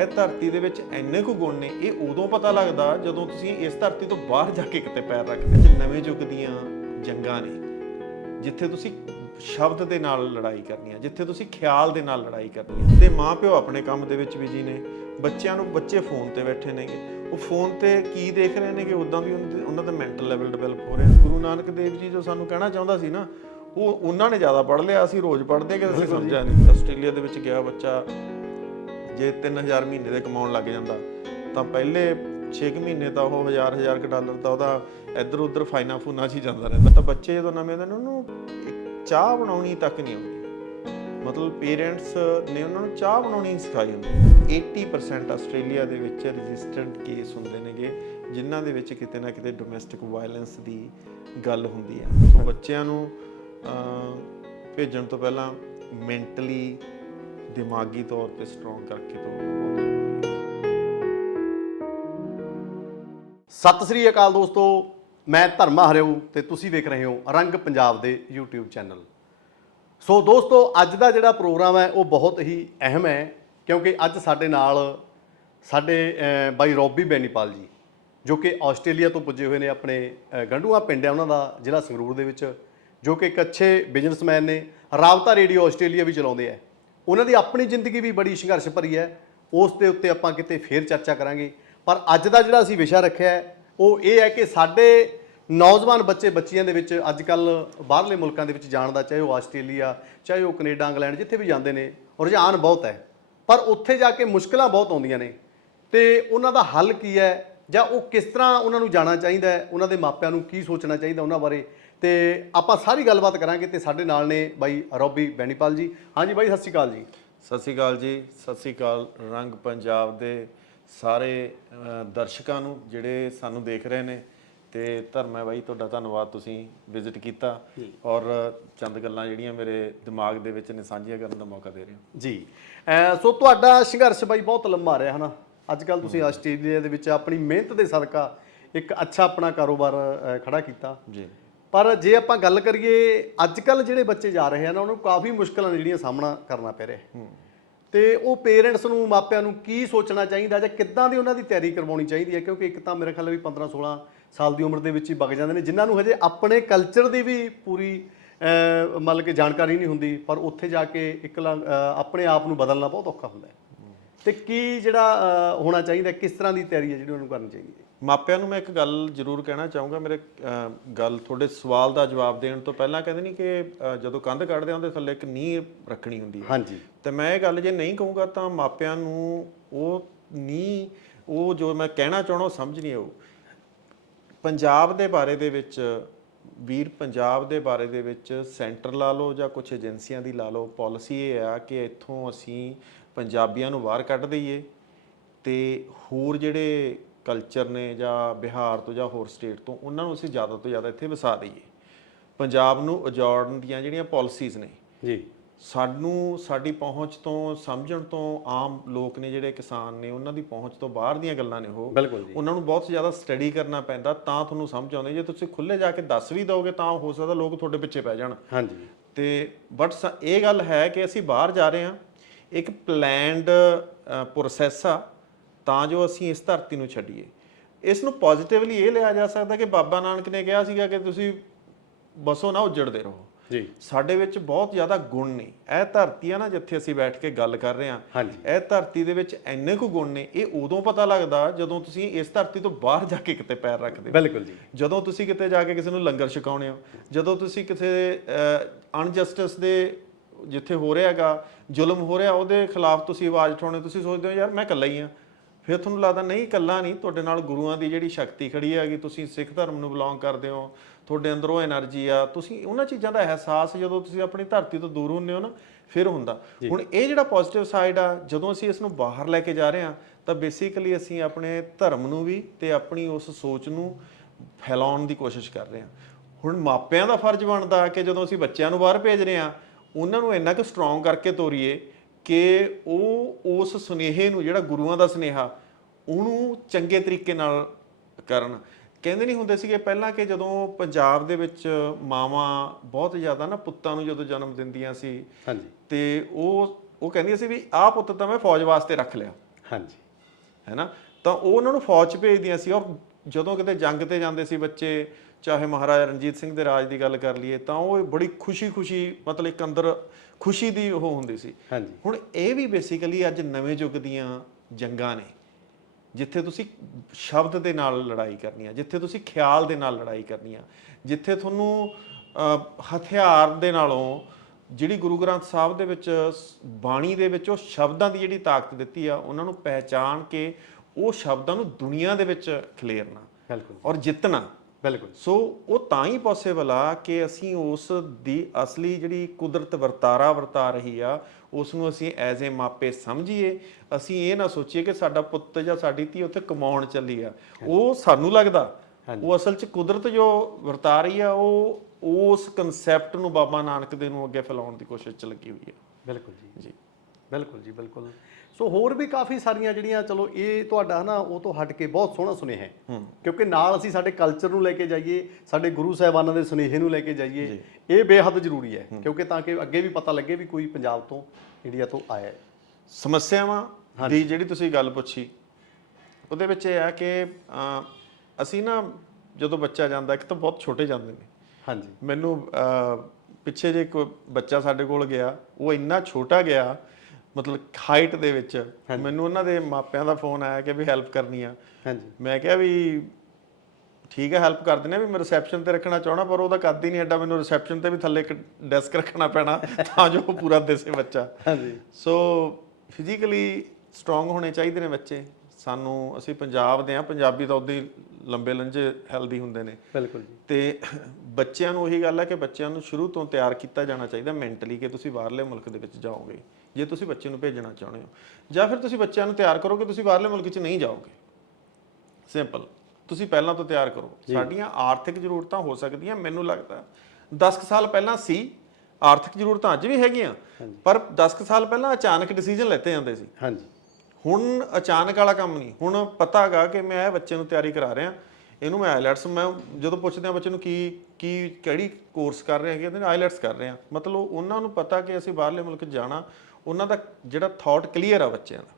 ਇਹ ਧਰਤੀ ਦੇ ਵਿੱਚ ਇੰਨੇ ਕੁ ਗੁਣ ਨੇ ਇਹ ਉਦੋਂ ਪਤਾ ਲੱਗਦਾ ਜਦੋਂ ਤੁਸੀਂ ਇਸ ਧਰਤੀ ਤੋਂ ਬਾਹਰ ਜਾ ਕੇ ਕਿਤੇ ਪੈਰ ਰੱਖਦੇ ਜੇ ਨਵੇਂ ਯੁੱਗ ਦੀਆਂ ਜੰਗਾਂ ਨੇ ਜਿੱਥੇ ਤੁਸੀਂ ਸ਼ਬਦ ਦੇ ਨਾਲ ਲੜਾਈ ਕਰਨੀ ਹੈ ਜਿੱਥੇ ਤੁਸੀਂ ਖਿਆਲ ਦੇ ਨਾਲ ਲੜਾਈ ਕਰਨੀ ਹੈ ਤੇ ਮਾਪਿਓ ਆਪਣੇ ਕੰਮ ਦੇ ਵਿੱਚ ਬਿਜ਼ੀ ਨੇ ਬੱਚਿਆਂ ਨੂੰ ਬੱਚੇ ਫੋਨ ਤੇ ਬੈਠੇ ਨੇਗੇ। ਉਹ ਫੋਨ ਤੇ ਕੀ ਦੇਖ ਰਹੇ ਨੇਗੇ ਉਦਾਂ ਵੀ ਉਹਨਾਂ ਦਾ ਮੈਂਟਲ ਲੈਵਲ ਡਿਵੈਲਪ ਹੋ ਰਿਹਾ। ਗੁਰੂ ਨਾਨਕ ਦੇਵ ਜੀ ਜੋ ਸਾਨੂੰ ਕਹਿਣਾ ਚਾਹੁੰਦਾ ਸੀ ਨਾ ਉਹ ਉਹਨਾਂ ਨੇ ਜ਼ਿਆਦਾ ਪੜ੍ਹ ਲਿਆ ਅਸੀਂ ਰੋਜ਼ ਪੜ੍ਹਦੇ ਕਿ ਅਸੀਂ ਸਮਝਿਆ ਨਹੀਂ। ਆਸਟ੍ਰੇਲੀਆ ਦੇ ਵਿੱਚ ਗਿਆ ਬੱਚਾ ਜੇ 3000 ਮਹੀਨੇ ਦੇ ਕਮਾਉਣ ਲੱਗ ਜਾਂਦਾ, ਤਾਂ ਪਹਿਲੇ 6 ਮਹੀਨੇ ਤਾਂ ਉਹ ਹਜ਼ਾਰ ਹਜ਼ਾਰ ਕ ਡਾਲਰ ਤਾਂ ਉਹਦਾ ਇੱਧਰ ਉੱਧਰ ਫਾਈਨਾ ਫੂਨਾ 'ਚ ਹੀ ਜਾਂਦਾ ਰਹਿੰਦਾ। ਤਾਂ ਬੱਚੇ ਜਦੋਂ ਨਵੇਂ ਹੁੰਦੇ ਨੇ, ਉਹਨੂੰ ਚਾਹ ਬਣਾਉਣੀ ਤੱਕ ਨਹੀਂ ਆਉਂਦੀ। ਮਤਲਬ ਪੇਰੈਂਟਸ ਨੇ ਉਹਨਾਂ ਨੂੰ ਚਾਹ ਬਣਾਉਣੀ ਸਿਖਾਈ ਹੁੰਦੀ। 80% ਆਸਟ੍ਰੇਲੀਆ ਦੇ ਵਿੱਚ ਰਜਿਸਟਰਡ ਕੇਸ ਹੁੰਦੇ ਨੇਗੇ, ਜਿਨ੍ਹਾਂ ਦੇ ਵਿੱਚ ਕਿਤੇ ਨਾ ਕਿਤੇ ਡੋਮੈਸਟਿਕ ਵਾਇਲੈਂਸ ਦੀ ਗੱਲ ਹੁੰਦੀ ਹੈ। ਸੋ ਬੱਚਿਆਂ ਨੂੰ ਭੇਜਣ ਤੋਂ ਪਹਿਲਾਂ ਮੈਂਟਲੀ ਦਿਮਾਗੀ ਤੌਰ ਤੇ ਸਟਰੋਂਗ ਕਰਕੇ ਤੋਂ ਸਤਿ ਸ੍ਰੀ ਅਕਾਲ ਦੋਸਤੋ ਮੈਂ ਧਰਮਾ ਹਰਿਓ ਤੇ ਤੁਸੀਂ ਵੇਖ ਰਹੇ ਹੋ ਰੰਗ ਪੰਜਾਬ ਦੇ YouTube ਚੈਨਲ ਸੋ ਦੋਸਤੋ ਅੱਜ ਦਾ ਜਿਹੜਾ ਪ੍ਰੋਗਰਾਮ ਹੈ ਉਹ ਬਹੁਤ ਹੀ ਅਹਿਮ ਹੈ ਕਿਉਂਕਿ ਅੱਜ ਸਾਡੇ ਨਾਲ ਸਾਡੇ ਬਾਈ ਰੋਬੀ ਬੈਨੀਪਾਲ ਜੀ ਜੋ ਕਿ ਆਸਟ੍ਰੇਲੀਆ ਤੋਂ ਪੁੱਜੇ ਹੋਏ ਨੇ ਆਪਣੇ ਅਹ, ਗੰਡੂਆ ਪਿੰਡ ਹੈ ਉਹਨਾਂ ਦਾ ਜ਼ਿਲ੍ਹਾ ਸੰਗਰੂਰ ਦੇ ਵਿੱਚ ਜੋ ਕਿ ਇੱਕ ਅੱਛੇ ਬਿਜ਼ਨਸਮੈਨ ਨੇ। ਰਾਬਤਾ ਰੇਡੀਓ ਆਸਟ੍ਰੇਲੀਆ ਵੀ ਚਲਾਉਂਦੇ ਆ। ਉਹਨਾਂ ਦੀ ਆਪਣੀ ਜ਼ਿੰਦਗੀ ਵੀ ਬੜੀ ਸੰਘਰਸ਼ ਭਰੀ ਹੈ, ਉਸ ਦੇ ਉੱਤੇ ਆਪਾਂ ਕਿਤੇ ਫੇਰ ਚਰਚਾ ਕਰਾਂਗੇ। ਪਰ ਅੱਜ ਦਾ ਜਿਹੜਾ ਅਸੀਂ ਵਿਸ਼ਾ ਰੱਖਿਆ ਹੈ, ਉਹ ਇਹ ਹੈ ਕਿ ਸਾਡੇ ਨੌਜਵਾਨ ਬੱਚੇ ਬੱਚੀਆਂ ਦੇ ਵਿੱਚ ਅੱਜ ਕੱਲ ਬਾਹਰਲੇ ਮੁਲਕਾਂ ਦੇ ਵਿੱਚ ਜਾਣ ਦਾ, ਚਾਹੇ ਉਹ ਆਸਟ੍ਰੇਲੀਆ, ਚਾਹੇ ਉਹ ਕੈਨੇਡਾ, ਇੰਗਲੈਂਡ, ਜਿੱਥੇ ਵੀ ਜਾਂਦੇ ਨੇ, ਰੁਝਾਨ ਬਹੁਤ ਹੈ। ਪਰ ਉੱਥੇ ਜਾ ਕੇ ਮੁਸ਼ਕਲਾਂ ਬਹੁਤ ਆਉਂਦੀਆਂ ਨੇ। ਤੇ ਉਹਨਾਂ ਦਾ ਹੱਲ ਕੀ ਹੈ? ਜਾਂ ਉਹ ਕਿਸ ਤਰ੍ਹਾਂ ਉਹਨਾਂ ਨੂੰ ਜਾਣਾ ਚਾਹੀਦਾ ਹੈ ਉਹਨਾਂ ਦੇ ਮਾਪਿਆਂ ਨੂੰ ਕੀ ਸੋਚਣਾ ਚਾਹੀਦਾ ਉਹਨਾਂ ਬਾਰੇ ਤੇ ਆਪਾਂ ਸਾਰੀ ਗੱਲਬਾਤ ਕਰਾਂਗੇ ਤੇ ਸਾਡੇ ਨਾਲ ਨੇ ਬਾਈ ਰੋਬੀ ਬੈਨੀਪਾਲ ਜੀ। ਹਾਂਜੀ ਬਾਈ ਸਤਿ ਸ਼੍ਰੀ ਅਕਾਲ ਜੀ। ਸਤਿ ਸ਼੍ਰੀ ਅਕਾਲ ਜੀ ਸਤਿ ਸ਼੍ਰੀ ਅਕਾਲ ਰੰਗ ਪੰਜਾਬ ਦੇ ਸਾਰੇ ਦਰਸ਼ਕਾਂ ਨੂੰ ਜਿਹੜੇ ਸਾਨੂੰ ਦੇਖ ਰਹੇ ਨੇ ਤੇ ਧਰਮਾ ਬਾਈ ਤੁਹਾਡਾ ਧੰਨਵਾਦ ਤੁਸੀਂ ਵਿਜ਼ਿਟ ਕੀਤਾ ਔਰ ਚੰਦ ਗੱਲਾਂ ਜਿਹੜੀਆਂ ਮੇਰੇ ਦਿਮਾਗ ਦੇ ਵਿੱਚ ਨੇ ਸਾਂਝੀਆਂ ਕਰਨ ਦਾ ਮੌਕਾ ਦੇ ਰਹੇ ਹੋ। ਜੀ ਸੋ ਤੁਹਾਡਾ ਸੰਘਰਸ਼ ਬਾਈ ਬਹੁਤ ਲੰਮਾ ਰਿਹਾ ਹਨਾ? ਅੱਜ ਕੱਲ ਤੁਸੀਂ ਆਸਟ੍ਰੇਲੀਆ ਦੇ ਵਿੱਚ ਆਪਣੀ ਮਿਹਨਤ ਦੇ ਸਦਕਾ ਇੱਕ ਅੱਛਾ ਆਪਣਾ ਕਾਰੋਬਾਰ ਅਹ, ਖੜਾ ਕੀਤਾ। ਜੀ। ਪਰ ਜੇ ਆਪਾਂ ਗੱਲ ਕਰੀਏ ਅੱਜ ਕੱਲ ਜਿਹੜੇ ਬੱਚੇ ਜਾ ਰਹੇ ਆ ਨਾ ਉਹਨਾਂ ਨੂੰ ਕਾਫੀ ਮੁਸ਼ਕਲਾਂ ਜਿਹੜੀਆਂ ਸਾਹਮਣਾ ਕਰਨਾ ਪੈ ਰਿਹਾ। ਹੈ। ਤੇ ਉਹ ਪੇਰੈਂਟਸ ਨੂੰ ਮਾਪਿਆਂ ਨੂੰ ਕੀ ਸੋਚਣਾ ਚਾਹੀਦਾ ਜਾਂ ਕਿੱਦਾਂ ਦੀ ਉਹਨਾਂ ਦੀ ਤਿਆਰੀ ਕਰਵਾਉਣੀ ਚਾਹੀਦੀ ਹੈ? ਕਿਉਂਕਿ ਇੱਕ ਤਾਂ ਮੇਰੇ ਖਿਆਲ ਵੀ 15 16 ਸਾਲ ਦੀ ਉਮਰ ਦੇ ਵਿੱਚ ਹੀ ਵਗ ਜਾਂਦੇ ਨੇ ਜਿਨ੍ਹਾਂ ਨੂੰ ਹਜੇ ਆਪਣੇ ਕਲਚਰ ਦੀ ਵੀ ਪੂਰੀ ਅਹ, ਮਤਲਬ ਕਿ ਜਾਣਕਾਰੀ ਨਹੀਂ ਹੁੰਦੀ ਪਰ ਉੱਥੇ ਜਾ ਕੇ ਅਹ, ਆਪਣੇ ਆਪ ਨੂੰ ਬਦਲਣਾ ਬਹੁਤ ਔਖਾ ਹੁੰਦਾ ਹੈ। ਤੇ ਕੀ ਜਿਹੜਾ ਹੋਣਾ ਚਾਹੀਦਾ ਕਿਸ ਤਰ੍ਹਾਂ ਦੀ ਤਿਆਰੀ ਹੈ ਜਿਹੜੀ ਉਹਨਾਂ ਕਰਨੀ ਚਾਹੀਦੀ ਹੈ? ਮਾਪਿਆਂ ਨੂੰ ਮੈਂ ਇੱਕ ਗੱਲ ਜ਼ਰੂਰ ਕਹਿਣਾ ਚਾਹੂੰਗਾ ਮੇਰੇ ਗੱਲ ਤੁਹਾਡੇ ਸਵਾਲ ਦਾ ਜਵਾਬ ਦੇਣ ਤੋਂ ਪਹਿਲਾਂ ਕਹਿੰਦੇ ਨਹੀਂ ਕਿ ਜਦੋਂ ਕੰਧ ਕੱਢਦੇ ਆ ਉਹਦੇ ਥੱਲੇ ਇੱਕ ਨੀਂਹ ਰੱਖਣੀ ਹੁੰਦੀ ਹੈ। ਹਾਂਜੀ। ਤੇ ਮੈਂ ਇਹ ਗੱਲ ਜੇ ਨਹੀਂ ਕਹੂੰਗਾ ਤਾਂ ਮਾਪਿਆਂ ਨੂੰ ਉਹ ਨਹੀਂ ਉਹ ਜੋ ਮੈਂ ਕਹਿਣਾ ਚਾਹਣਾ ਉਹ ਸਮਝ ਨਹੀਂ ਆਊ। ਪੰਜਾਬ ਦੇ ਬਾਰੇ ਦੇ ਵਿੱਚ ਵੀਰ ਪੰਜਾਬ ਦੇ ਬਾਰੇ ਦੇ ਵਿੱਚ ਸੈਂਟਰ ਲਾ ਲਓ ਜਾਂ ਕੁਝ ਏਜੰਸੀਆਂ ਦੀ ਲਾ ਲਓ ਪਾਲਿਸੀ ਇਹ ਆ ਕਿ ਇੱਥੋਂ ਅਸੀਂ ਪੰਜਾਬੀਆਂ ਨੂੰ ਬਾਹਰ ਕੱਢ ਦਈਏ ਤੇ ਹੋਰ ਜਿਹੜੇ ਕਲਚਰ ਨੇ ਜਾਂ ਬਿਹਾਰ ਤੋਂ ਜਾਂ ਹੋਰ ਸਟੇਟ ਤੋਂ ਉਹਨਾਂ ਨੂੰ ਅਸੀਂ ਜ਼ਿਆਦਾ ਤੋਂ ਜ਼ਿਆਦਾ ਇੱਥੇ ਵਸਾ ਦਈਏ। ਪੰਜਾਬ ਨੂੰ ਉਜਾੜਨ ਦੀਆਂ ਜਿਹੜੀਆਂ ਪਾਲਿਸੀਜ਼ ਨੇ ਜੀ। ਸਾਨੂੰ ਸਾਡੀ ਪਹੁੰਚ ਤੋਂ ਸਮਝਣ ਤੋਂ ਆਮ ਲੋਕ ਨੇ ਜਿਹੜੇ ਕਿਸਾਨ ਨੇ ਉਹਨਾਂ ਦੀ ਪਹੁੰਚ ਤੋਂ ਬਾਹਰ ਦੀਆਂ ਗੱਲਾਂ ਨੇ ਉਹ। ਉਹਨਾਂ ਨੂੰ ਬਹੁਤ ਜ਼ਿਆਦਾ ਸਟੱਡੀ ਕਰਨਾ ਪੈਂਦਾ ਤਾਂ ਤੁਹਾਨੂੰ ਸਮਝ ਆਉਂਦੀ ਜੇ ਤੁਸੀਂ ਖੁੱਲੇ ਜਾ ਕੇ ਦੱਸ ਵੀ ਦੋਗੇ ਤਾਂ ਹੋ ਸਕਦਾ ਲੋਕ ਤੁਹਾਡੇ ਪਿੱਛੇ ਪੈ ਜਾਣ। ਹਾਂਜੀ। ਤੇ ਬਟ ਇਹ ਗੱਲ ਹੈ ਕਿ ਅਸੀਂ ਬਾਹਰ ਜਾ ਰਹੇ ਹਾਂ ਇੱਕ ਪਲੈਨਡ ਪ੍ਰੋਸੈਸ ਆ ਤਾਂ ਜੋ ਅਸੀਂ ਇਸ ਧਰਤੀ ਨੂੰ ਛੱਡੀਏ। ਇਸ ਨੂੰ ਪੋਜ਼ਿਟਿਵਲੀ ਇਹ ਲਿਆ ਜਾ ਸਕਦਾ ਕਿ ਬਾਬਾ ਨਾਨਕ ਨੇ ਕਿਹਾ ਸੀਗਾ ਕਿ ਤੁਸੀਂ ਬਸੋ ਨਾ ਉਜੜਦੇ ਰਹੋ। ਜੀ। ਸਾਡੇ ਵਿੱਚ ਬਹੁਤ ਜ਼ਿਆਦਾ ਗੁਣ ਨੇ। ਇਹ ਧਰਤੀ ਆ ਨਾ ਜਿੱਥੇ ਅਸੀਂ ਬੈਠ ਕੇ ਗੱਲ ਕਰ ਰਹੇ ਹਾਂ। ਹਾਂਜੀ। ਇਹ ਧਰਤੀ ਦੇ ਵਿੱਚ ਇੰਨੇ ਕੁ ਗੁਣ ਨੇ ਇਹ ਉਦੋਂ ਪਤਾ ਲੱਗਦਾ ਜਦੋਂ ਤੁਸੀਂ ਇਸ ਧਰਤੀ ਤੋਂ ਬਾਹਰ ਜਾ ਕੇ ਕਿਤੇ ਪੈਰ ਰੱਖਦੇ ਹੋ। ਬਿਲਕੁਲ ਜੀ। ਜਦੋਂ ਤੁਸੀਂ ਕਿਤੇ ਜਾ ਕੇ ਕਿਸੇ ਨੂੰ ਲੰਗਰ ਛਕਾਉਣੇ ਹੋ ਜਦੋਂ ਤੁਸੀਂ ਕਿਸੇ ਅਨਜਸਟਿਸ ਦੇ ਜਿੱਥੇ ਹੋ ਰਿਹਾ ਹੈਗਾ ਜ਼ੁਲਮ ਹੋ ਰਿਹਾ ਉਹਦੇ ਖਿਲਾਫ ਤੁਸੀਂ ਆਵਾਜ਼ ਉਠਾਉਣੇ ਤੁਸੀਂ ਸੋਚਦੇ ਹੋ ਯਾਰ ਮੈਂ ਇਕੱਲਾ ਹੀ ਆ ਫਿਰ ਤੁਹਾਨੂੰ ਲੱਗਦਾ ਨਹੀਂ ਇਕੱਲਾ ਨਹੀਂ ਤੁਹਾਡੇ ਨਾਲ ਗੁਰੂਆਂ ਦੀ ਜਿਹੜੀ ਸ਼ਕਤੀ ਖੜੀ ਹੈਗੀ ਤੁਸੀਂ ਸਿੱਖ ਧਰਮ ਨੂੰ ਬਿਲੋਂਗ ਕਰਦੇ ਹੋ ਤੁਹਾਡੇ ਅੰਦਰ ਉਹ એનર્ਜੀ ਆ। ਤੁਸੀਂ ਉਹਨਾਂ ਚੀਜ਼ਾਂ ਦਾ ਅਹਿਸਾਸ ਜਦੋਂ ਤੁਸੀਂ ਆਪਣੀ ਧਰਤੀ ਤੋਂ ਦੂਰ ਹੁੰਦੇ ਹੋ ਨਾ ਫਿਰ ਹੁੰਦਾ। ਹੁਣ ਇਹ ਜਿਹੜਾ ਪੋਜ਼ਿਟਿਵ ਸਾਈਡ ਆ ਜਦੋਂ ਅਸੀਂ ਇਸ ਨੂੰ ਬਾਹਰ ਲੈ ਕੇ ਜਾ ਰਹੇ ਆ ਤਾਂ ਬੇਸਿਕਲੀ ਅਸੀਂ ਆਪਣੇ ਧਰਮ ਨੂੰ ਵੀ ਤੇ ਆਪਣੀ ਉਸ ਸੋਚ ਨੂੰ ਫੈਲਾਉਣ ਦੀ ਕੋਸ਼ਿਸ਼ ਕਰ ਰਹੇ ਆ ਹੁਣ ਮਾਪਿਆਂ ਦਾ ਫਰਜ਼ ਬਣਦਾ ਕਿ ਜਦੋਂ ਅਸੀਂ ਬੱਚਿਆਂ ਨੂੰ ਬਾਹਰ ਭੇਜ ਰਹੇ ਆ ਉਹਨਾਂ ਨੂੰ ਇੰਨਾ ਕੁ ਸਟਰੋਂਗ ਕਰਕੇ ਤੋਰੀਏ ਕਿ ਉਹ ਉਸ ਸੁਨੇਹੇ ਨੂੰ ਜਿਹੜਾ ਗੁਰੂਆਂ ਦਾ ਸੁਨੇਹਾ ਉਹਨੂੰ ਚੰਗੇ ਤਰੀਕੇ ਨਾਲ ਕਰਨ। ਕਹਿੰਦੇ ਨਹੀਂ ਹੁੰਦੇ ਸੀਗੇ ਪਹਿਲਾਂ ਕਿ ਜਦੋਂ ਪੰਜਾਬ ਦੇ ਵਿੱਚ ਮਾਵਾਂ ਬਹੁਤ ਜ਼ਿਆਦਾ ਨਾ ਪੁੱਤਾਂ ਨੂੰ ਜਦੋਂ ਜਨਮ ਦਿੰਦੀਆਂ ਸੀ ਹਾਂਜੀ। ਤੇ ਉਹ ਉਹ ਕਹਿੰਦੀਆਂ ਸੀ ਵੀ ਆਹ ਪੁੱਤ ਤਾਂ ਮੈਂ ਫੌਜ ਵਾਸਤੇ ਰੱਖ ਲਿਆ। ਹਾਂਜੀ। ਹੈਨਾ? ਤਾਂ ਉਹ ਉਹਨਾਂ ਨੂੰ ਫੌਜ 'ਚ ਭੇਜਦੀਆਂ ਸੀ ਔਰ ਜਦੋਂ ਕਿਤੇ ਜੰਗ ਤੇ ਜਾਂਦੇ ਸੀ ਬੱਚੇ ਚਾਹੇ ਮਹਾਰਾਜਾ ਰਣਜੀਤ ਸਿੰਘ ਦੇ ਰਾਜ ਦੀ ਗੱਲ ਕਰ ਲਈਏ ਤਾਂ ਉਹ ਬੜੀ ਖੁਸ਼ੀ-ਖੁਸ਼ੀ ਮਤਲਬ ਇੱਕ ਅੰਦਰ ਖੁਸ਼ੀ ਦੀ ਉਹ ਹੁੰਦੀ ਸੀ। ਹਾਂਜੀ। ਹੁਣ ਇਹ ਵੀ ਬੇਸਿਕਲੀ ਅੱਜ ਨਵੇਂ ਯੁੱਗ ਦੀਆਂ ਜੰਗਾਂ ਨੇ ਜਿੱਥੇ ਤੁਸੀਂ ਸ਼ਬਦ ਦੇ ਨਾਲ ਲੜਾਈ ਕਰਨੀ ਆ ਜਿੱਥੇ ਤੁਸੀਂ ਖਿਆਲ ਦੇ ਨਾਲ ਲੜਾਈ ਕਰਨੀ ਆ ਜਿੱਥੇ ਤੁਹਾਨੂੰ ਹਥਿਆਰ ਦੇ ਨਾਲੋਂ ਜਿਹੜੀ ਗੁਰੂ ਗ੍ਰੰਥ ਸਾਹਿਬ ਦੇ ਵਿੱਚ ਬਾਣੀ ਦੇ ਵਿੱਚ ਉਹ ਸ਼ਬਦਾਂ ਦੀ ਜਿਹੜੀ ਤਾਕਤ ਦਿੱਤੀ ਆ ਉਹਨਾਂ ਨੂੰ ਪਹਿਚਾਨ ਕੇ ਉਹ ਸ਼ਬਦਾਂ ਨੂੰ ਦੁਨੀਆ ਦੇ ਵਿੱਚ ਖਲੇਰਨਾ ਬਿਲਕੁਲ। ਔਰ ਜਿੱਤਣਾ। ਬਿਲਕੁਲ। ਸੋ ਉਹ ਤਾਂ ਹੀ ਪੋਸੀਬਲ ਆ ਕਿ ਅਸੀਂ ਉਸ ਦੀ ਅਸਲੀ ਜਿਹੜੀ ਕੁਦਰਤ ਵਰਤਾਰਾ ਵਰਤਾ ਰਹੀ ਆ ਉਸ ਨੂੰ ਅਸੀਂ ਐਜ਼ ਏ ਮਾਪੇ ਸਮਝੀਏ। ਅਸੀਂ ਇਹ ਨਾ ਸੋਚੀਏ ਕਿ ਸਾਡਾ ਪੁੱਤ ਜਾਂ ਸਾਡੀ ਧੀ ਉੱਥੇ ਕਮਾਉਣ ਚੱਲੀ ਆ। ਉਹ ਸਾਨੂੰ ਲੱਗਦਾ ਉਹ ਅਸਲ 'ਚ ਕੁਦਰਤ ਜੋ ਵਰਤਾ ਰਹੀ ਆ ਉਹ ਉਸ ਕਨਸੈਪਟ ਨੂੰ ਬਾਬਾ ਨਾਨਕ ਦੇ ਨੂੰ ਅੱਗੇ ਫੈਲਾਉਣ ਦੀ ਕੋਸ਼ਿਸ਼ 'ਚ ਲੱਗੀ ਹੋਈ ਆ। ਬਿਲਕੁਲ ਜੀ। ਜੀ। ਬਿਲਕੁਲ ਜੀ ਬਿਲਕੁਲ। ਸੋ ਹੋਰ ਵੀ ਕਾਫੀ ਸਾਰੀਆਂ ਜਿਹੜੀਆਂ ਚਲੋ ਇਹ ਤੁਹਾਡਾ ਨਾ ਉਹ ਤੋਂ ਹਟ ਕੇ ਬਹੁਤ ਸੋਹਣਾ ਸੁਨੇਹਾ ਹੈ। ਕਿਉਂਕਿ ਨਾਲ ਅਸੀਂ ਸਾਡੇ ਕਲਚਰ ਨੂੰ ਲੈ ਕੇ ਜਾਈਏ ਸਾਡੇ ਗੁਰੂ ਸਾਹਿਬਾਨਾਂ ਦੇ ਸੁਨੇਹੇ ਨੂੰ ਲੈ ਕੇ ਜਾਈਏ ਇਹ ਬੇਹੱਦ ਜ਼ਰੂਰੀ ਹੈ ਕਿਉਂਕਿ ਤਾਂ ਕਿ ਅੱਗੇ ਵੀ ਪਤਾ ਲੱਗੇ ਵੀ ਕੋਈ ਪੰਜਾਬ ਤੋਂ ਇੰਡੀਆ ਤੋਂ ਆਇਆ ਹੈ। ਸਮੱਸਿਆਵਾਂ ਦੀ ਜਿਹੜੀ ਤੁਸੀਂ ਗੱਲ ਪੁੱਛੀ ਉਹਦੇ ਵਿੱਚ ਇਹ ਹੈ ਕਿ ਅਸੀਂ ਨਾ ਜਦੋਂ ਬੱਚਾ ਜਾਂਦਾ ਇੱਕ ਤਾਂ ਬਹੁਤ ਛੋਟੇ ਜਾਂਦੇ ਨੇ। ਹਾਂਜੀ। ਮੈਨੂੰ ਪਿੱਛੇ ਜੇ ਇੱਕ ਬੱਚਾ ਸਾਡੇ ਕੋਲ ਗਿਆ ਉਹ ਇੰਨਾ ਛੋਟਾ ਗਿਆ ਮਤਲਬ ਹਾਈਟ ਦੇ ਵਿੱਚ ਮੈਨੂੰ ਉਹਨਾਂ ਦੇ ਮਾਪਿਆਂ ਦਾ ਫੋਨ ਆਇਆ ਕਿ ਵੀ ਹੈਲਪ ਕਰਨੀ ਆ। ਹਾਂਜੀ। ਮੈਂ ਕਿਹਾ ਵੀ ਠੀਕ ਹੈ ਹੈਲਪ ਕਰ ਦਿੰਦੇ ਆ ਵੀ ਮੈਂ ਰਿਸੈਪਸ਼ਨ ਤੇ ਰੱਖਣਾ ਚਾਹਣਾ ਪਰ ਉਹਦਾ ਕੱਦ ਹੀ ਨਹੀਂ ਐਡਾ ਮੈਨੂੰ ਰਿਸੈਪਸ਼ਨ ਤੇ ਵੀ ਥੱਲੇ ਇੱਕ ਡੈਸਕ ਰੱਖਣਾ ਪੈਣਾ ਤਾਂ ਜੋ ਉਹ ਪੂਰਾ ਦਿਸੇ ਬੱਚਾ। ਹਾਂਜੀ। ਸੋ ਫਿਜ਼ੀਕਲੀ ਸਟਰੋਂਗ ਹੋਣੇ ਚਾਹੀਦੇ ਨੇ ਬੱਚੇ। ਸਾਨੂੰ ਅਸੀਂ ਪੰਜਾਬ ਦੇ ਆ ਪੰਜਾਬੀ ਤਾਂ ਉਦੋਂ ਹੀ ਲੰਬੇ ਲੰਜੇ ਹੈਲਦੀ ਹੁੰਦੇ ਨੇ। ਬਿਲਕੁਲ ਜੀ। ਤੇ ਬੱਚਿਆਂ ਨੂੰ ਉਹੀ ਗੱਲ ਹੈ ਕਿ ਬੱਚਿਆਂ ਨੂੰ ਸ਼ੁਰੂ ਤੋਂ ਤਿਆਰ ਕੀਤਾ ਜਾਣਾ ਚਾਹੀਦਾ ਮੈਂਟਲੀ ਕਿ ਤੁਸੀਂ ਬਾਹਰਲੇ ਮੁਲਕ ਦੇ ਵਿੱਚ ਜਾਓਗੇ। ਜੇ ਤੁਸੀਂ ਬੱਚੇ ਨੂੰ ਭੇਜਣਾ ਚਾਹੁੰਦੇ ਹੋ। ਜਾਂ ਫਿਰ ਤੁਸੀਂ ਬੱਚਿਆਂ ਨੂੰ ਤਿਆਰ ਕਰੋ ਕਿ ਤੁਸੀਂ ਬਾਹਰਲੇ ਮੁਲਕ 'ਚ ਨਹੀਂ ਜਾਓਗੇ। ਸਿੰਪਲ ਤੁਸੀਂ ਪਹਿਲਾਂ ਤੋਂ ਤਿਆਰ ਕਰੋ। ਸਾਡੀਆਂ ਆਰਥਿਕ ਜ਼ਰੂਰਤਾਂ ਹੋ ਸਕਦੀਆਂ ਮੈਨੂੰ ਲੱਗਦਾ। 10 ਕੁ ਸਾਲ ਪਹਿਲਾਂ ਸੀ ਆਰਥਿਕ ਜ਼ਰੂਰਤਾਂ ਅੱਜ ਵੀ ਹੈਗੀਆਂ। ਪਰ 10 ਕੁ ਸਾਲ ਪਹਿਲਾਂ ਅਚਾਨਕ ਡਿਸੀਜਨ ਲੈਤੇ ਜਾਂਦੇ ਸੀ। ਹਾਂਜੀ। ਹੁਣ ਅਚਾਨਕ ਵਾਲਾ ਕੰਮ ਨਹੀਂ। ਹੁਣ ਪਤਾ ਹੈਗਾ ਕਿ ਮੈਂ ਇਹ ਬੱਚੇ ਨੂੰ ਤਿਆਰੀ ਕਰਾ ਰਿਹਾ। ਇਹਨੂੰ ਮੈਂ ਆਈਲੈਟਸ ਮੈਂ ਜਦੋਂ ਪੁੱਛਦੇ ਆ ਬੱਚੇ ਨੂੰ ਕੀ ਕੀ ਕਿਹੜੀ ਕੋਰਸ ਕਰ ਰਹੇ ਹੈਗੇ ਤੇ ਆਈਲੈਟਸ ਕਰ ਰਹੇ ਆ। ਮਤਲਬ ਉਹਨਾਂ ਨੂੰ ਪਤਾ ਕਿ ਅਸੀਂ ਬਾਹਰਲੇ ਮੁਲਕ ਜਾਣਾ ਉਹਨਾਂ ਦਾ ਜਿਹੜਾ ਥਾਟ ਕਲੀਅਰ ਆ ਬੱਚਿਆਂ ਦਾ।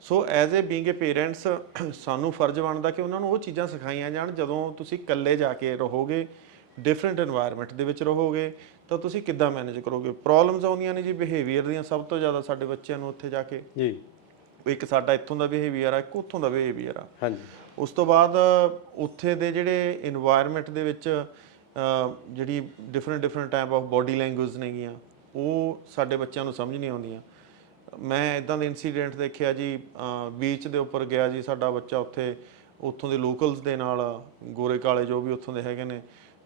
ਸੋ ਐਜ਼ ਅ ਬੀਇੰਗ ਅ ਪੇਰੈਂਟਸ ਸਾਨੂੰ ਫਰਜ਼ ਬਣਦਾ ਕਿ ਉਹਨਾਂ ਨੂੰ ਉਹ ਚੀਜ਼ਾਂ ਸਿਖਾਈਆਂ ਜਾਣ ਜਦੋਂ ਤੁਸੀਂ ਇਕੱਲੇ ਜਾ ਕੇ ਰਹੋਗੇ ਡਿਫਰੈਂਟ এনवायरमेंट ਦੇ ਵਿੱਚ ਰਹੋਗੇ ਤਾਂ ਤੁਸੀਂ ਕਿੱਦਾਂ ਮੈਨੇਜ ਕਰੋਗੇ? ਪ੍ਰੋਬਲਮਸ ਆਉਂਦੀਆਂ ਨੇ ਜੀ ਬਿਹੇਵੀਅਰ ਦੀਆਂ ਸਭ ਤੋਂ ਜ਼ਿਆਦਾ ਸਾਡੇ ਬੱਚਿਆਂ ਨੂੰ ਉੱਥੇ ਜਾ ਕੇ। ਜੀ। ਇੱਕ ਸਾਡਾ ਇੱਥੋਂ ਦਾ ਬਿਹੇਵੀਅਰ ਆ ਇੱਕ ਉੱਥੋਂ ਦਾ ਬਿਹੇਵੀਅਰ ਆ। ਹਾਂਜੀ। ਉਸ ਤੋਂ ਬਾਅਦ ਉੱਥੇ ਦੇ ਜਿਹੜੇ এনवायरमेंट ਦੇ ਵਿੱਚ ਜਿਹੜੀ different different type of body language ਨੇਗੀਆਂ, ਉਹ ਸਾਡੇ ਬੱਚਿਆਂ ਨੂੰ ਸਮਝ ਨਹੀਂ ਆਉਂਦੀਆਂ। ਮੈਂ ਇਦਾਂ ਦੇ ਇਨਸੀਡੈਂਟ ਦੇਖਿਆ ਜੀ ਬੀਚ ਦੇ ਉੱਪਰ ਗਿਆ ਜੀ ਸਾਡਾ ਬੱਚਾ ਉੱਥੇ, ਉੱਥੋਂ ਦੇ ਲੋਕਲਸ ਦੇ ਨਾਲ, ਗੋਰੇ ਕਾਲੇ ਜੋ ਵੀ ਉੱਥੋਂ ਦੇ ਹੈਗੇ ਨੇ,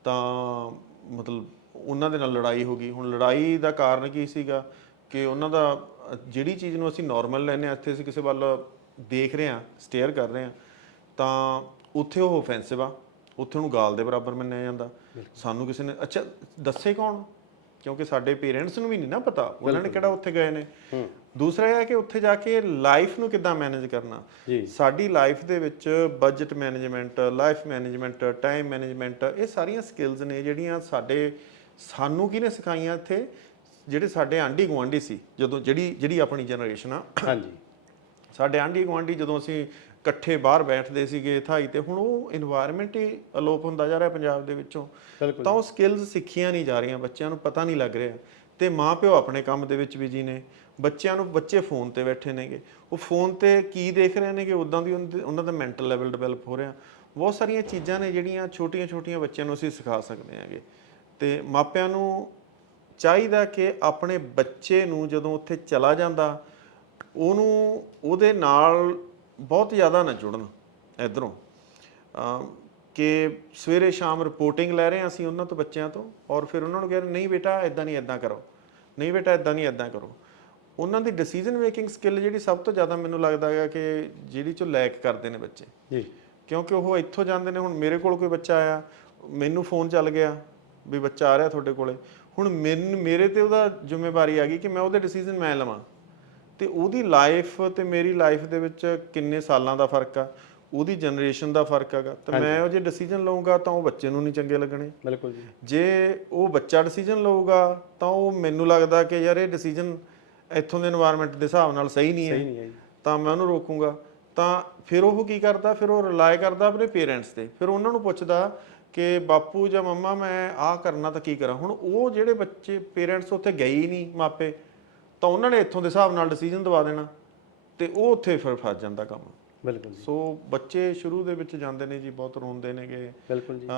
ਤਾਂ ਮਤਲਬ ਉਹਨਾਂ ਦੇ ਨਾਲ ਲੜਾਈ ਹੋ ਗਈ। ਹੁਣ ਲੜਾਈ ਦਾ ਕਾਰਨ ਕੀ ਸੀਗਾ ਕਿ ਉਹਨਾਂ ਦਾ, ਜਿਹੜੀ ਚੀਜ਼ ਨੂੰ ਅਸੀਂ ਨਾਰਮਲ ਲੈਨੇ ਆ ਇੱਥੇ ਅਸੀਂ ਕਿਸੇ ਵੱਲ ਦੇਖ ਰਹੇ ਆ ਸਟੇਅਰ ਕਰ ਰਹੇ ਆ ਤਾਂ ਉੱਥੇ ਉਹ ਆਫੈਂਸਿਵ ਆ। ਉੱਥੇ ਉਹਨੂੰ ਗਾਲ ਦੇ ਬਰਾਬਰ ਮੰਨਿਆ ਜਾਂਦਾ। ਸਾਨੂੰ ਕਿਸੇ ਨੇ ਅੱਛਾ ਦੱਸੇ ਕੌਣ? ਕਿਉਂਕਿ ਸਾਡੇ ਪੇਰੈਂਟਸ ਨੂੰ ਵੀ ਨਹੀਂ ਨਾ ਪਤਾ। ਉਹਨਾਂ ਨੇ ਕਿਹੜਾ ਉੱਥੇ ਗਏ ਨੇ। ਦੂਸਰਾ ਇਹ ਹੈ ਕਿ ਉੱਥੇ ਜਾ ਕੇ ਲਾਈਫ ਨੂੰ ਕਿੱਦਾਂ ਮੈਨੇਜ ਕਰਨਾ। ਸਾਡੀ ਲਾਈਫ ਦੇ ਵਿੱਚ budget management life management time management ਇਹ ਸਾਰੀਆਂ ਸਕਿੱਲਸ ਨੇ ਜਿਹੜੀਆਂ ਸਾਡੇ ਸਾਨੂੰ ਕਿਹਨੇ ਸਿਖਾਈਆਂ ਇੱਥੇ? ਜਿਹੜੇ ਸਾਡੇ ਆਂਢੀ ਗੁਆਂਢੀ ਸੀ। ਜਦੋਂ ਜਿਹੜੀ ਜਿਹੜੀ ਆਪਣੀ ਜਨਰੇਸ਼ਨ ਆ। ਹਾਂਜੀ। ਸਾਡੇ ਆਂਢੀ ਗੁਆਂਢੀ ਜਦੋਂ ਅਸੀਂ ਇਕੱਠੇ ਬਾਹਰ ਬੈਠਦੇ ਸੀਗੇ ਥਾਈ ਤੇ ਹੁਣ ਉਹ এনवायरमेंट ਹੀ ਅਲੋਪ ਹੁੰਦਾ ਜਾ ਰਿਹਾ ਪੰਜਾਬ ਦੇ ਵਿੱਚੋਂ। ਤਾਂ ਉਹ ਸਕਿੱਲਸ ਸਿੱਖੀਆਂ ਨਹੀਂ ਜਾ ਰਹੀਆਂ ਬੱਚਿਆਂ ਨੂੰ ਪਤਾ ਨਹੀਂ ਲੱਗ ਰਿਹਾ। ਤੇ ਮਾਪਿਓ ਆਪਣੇ ਕੰਮ ਦੇ ਵਿੱਚ ਬਿਜ਼ੀ ਨੇ। ਬੱਚਿਆਂ ਨੂੰ ਬੱਚੇ ਫੋਨ ਤੇ ਬੈਠੇ ਨੇਗੇ। ਉਹ ਫੋਨ ਤੇ ਕੀ ਦੇਖ ਰਹੇ ਨੇ ਕਿ ਉਦਾਂ ਦੀ ਉਹਨਾਂ ਦਾ ਮੈਂਟਲ ਲੈਵਲ ਡਿਵੈਲਪ ਹੋ ਰਿਹਾ। ਬਹੁਤ ਸਾਰੀਆਂ ਚੀਜ਼ਾਂ ਨੇ ਜਿਹੜੀਆਂ ਛੋਟੀਆਂ-ਛੋਟੀਆਂ ਬੱਚਿਆਂ ਨੂੰ ਅਸੀਂ ਸਿਖਾ ਸਕਦੇ ਹਾਂਗੇ। ਤੇ ਮਾਪਿਆਂ ਨੂੰ ਚਾਹੀਦਾ ਕਿ ਆਪਣੇ ਬੱਚੇ ਨੂੰ ਜਦੋਂ ਉੱਥੇ ਚਲਾ ਜਾਂਦਾ ਉਹਨੂੰ ਉਹਦੇ ਨਾਲ ਬਹੁਤ ਜ਼ਿਆਦਾ ਨਾ ਜੁੜਨ ਇਧਰੋਂ। ਕਿ ਸਵੇਰੇ ਸ਼ਾਮ ਰਿਪੋਰਟਿੰਗ ਲੈ ਰਹੇ ਹਾਂ ਅਸੀਂ ਉਹਨਾਂ ਤੋਂ ਬੱਚਿਆਂ ਤੋਂ ਔਰ ਫਿਰ ਉਹਨਾਂ ਨੂੰ ਕਹਿੰਦੇ ਨਹੀਂ ਬੇਟਾ ਇਦਾਂ ਨਹੀਂ ਇਦਾਂ ਕਰੋ। ਨਹੀਂ ਬੇਟਾ ਇਦਾਂ ਨਹੀਂ ਇਦਾਂ ਕਰੋ। ਉਹਨਾਂ ਦੀ ਡਿਸੀਜਨ ਮੇਕਿੰਗ ਸਕਿੱਲ ਜਿਹੜੀ ਸਭ ਤੋਂ ਜ਼ਿਆਦਾ ਮੈਨੂੰ ਲੱਗਦਾ ਹੈਗਾ ਕਿ ਜਿਹੜੀ ਚੋਂ ਲੈਕ ਕਰਦੇ ਨੇ ਬੱਚੇ। ਜੀ। ਕਿਉਂਕਿ ਉਹ ਇੱਥੋਂ ਜਾਂਦੇ ਨੇ ਹੁਣ ਮੇਰੇ ਕੋਲ ਕੋਈ ਬੱਚਾ ਆਇਆ ਮੈਨੂੰ ਫੋਨ ਚੱਲ ਗਿਆ ਵੀ ਬੱਚਾ ਆ ਰਿਹਾ ਤੁਹਾਡੇ ਕੋਲੇ। ਹੁਣ ਮੇਰੇ ਤੇ ਉਹਦਾ ਜ਼ਿੰਮੇਵਾਰੀ ਆ ਗਈ ਕਿ ਮੈਂ ਉਹਦੇ ਡਿਸੀਜਨ ਮੈਂ ਲਵਾਂ। ਤੇ ਉਹਦੀ ਲਾਈਫ ਤੇ ਮੇਰੀ ਲਾਈਫ ਦੇ ਵਿੱਚ ਕਿੰਨੇ ਸਾਲਾਂ ਦਾ ਫ਼ਰਕ ਆ? ਉਹਦੀ ਜਨਰੇਸ਼ਨ ਦਾ ਫ਼ਰਕ ਹੈਗਾ। ਤੇ ਮੈਂ ਉਹ ਜੇ ਡਿਸੀਜਨ ਲਵਾਂਗਾ ਤਾਂ ਉਹ ਬੱਚੇ ਨੂੰ ਨਹੀਂ ਚੰਗੇ ਲੱਗਣੇ। ਬਿਲਕੁਲ ਜੀ। ਜੇ ਉਹ ਬੱਚਾ ਡਿਸੀਜਨ ਲਊਗਾ ਤਾਂ ਉਹ ਮੈਨੂੰ ਲੱਗਦਾ ਕਿ ਯਾਰ ਇਹ ਡਿਸੀਜਨ ਇੱਥੋਂ ਦੇ এনवायरमेंट ਦੇ ਹਿਸਾਬ ਨਾਲ ਸਹੀ ਨਹੀਂ ਹੈ। ਤਾਂ ਮੈਂ ਉਹਨੂੰ ਰੋਕੂਗਾ। ਤਾਂ ਫਿਰ ਉਹ ਕੀ ਕਰਦਾ? ਫਿਰ ਉਹ ਰਿਲਾਈ ਕਰਦਾ ਆਪਣੇ ਪੇਰੈਂਟਸ ਤੇ। ਫਿਰ ਉਹਨਾਂ ਨੂੰ ਪੁੱਛਦਾ ਕਿ ਬਾਪੂ ਜਾਂ ਮੰਮਾ ਮੈਂ ਆਹ ਕਰਨਾ ਤਾਂ ਕੀ ਕਰਾਂ? ਹੁਣ ਉਹ ਜਿਹੜੇ ਬੱਚੇ ਪੇਰੈਂਟਸ ਉੱਥੇ ਗਏ ਹੀ ਨਹੀਂ ਮਾਪੇ ਤਾਂ ਉਹਨਾਂ ਨੇ ਇੱਥੋਂ ਦੇ ਹਿਸਾਬ ਨਾਲ ਡਿਸੀਜਨ ਦਵਾ ਦੇਣਾ ਤੇ ਉਹ ਉੱਥੇ ਫਿਰ ਫਸ ਜਾਂਦਾ ਕੰਮ। ਬਿਲਕੁਲ ਜੀ। ਸੋ ਬੱਚੇ ਸ਼ੁਰੂ ਦੇ ਵਿੱਚ ਜਾਂਦੇ ਨੇ ਜੀ ਬਹੁਤ ਰੋਂਦੇ ਨੇਗੇ। ਬਿਲਕੁਲ ਜੀ।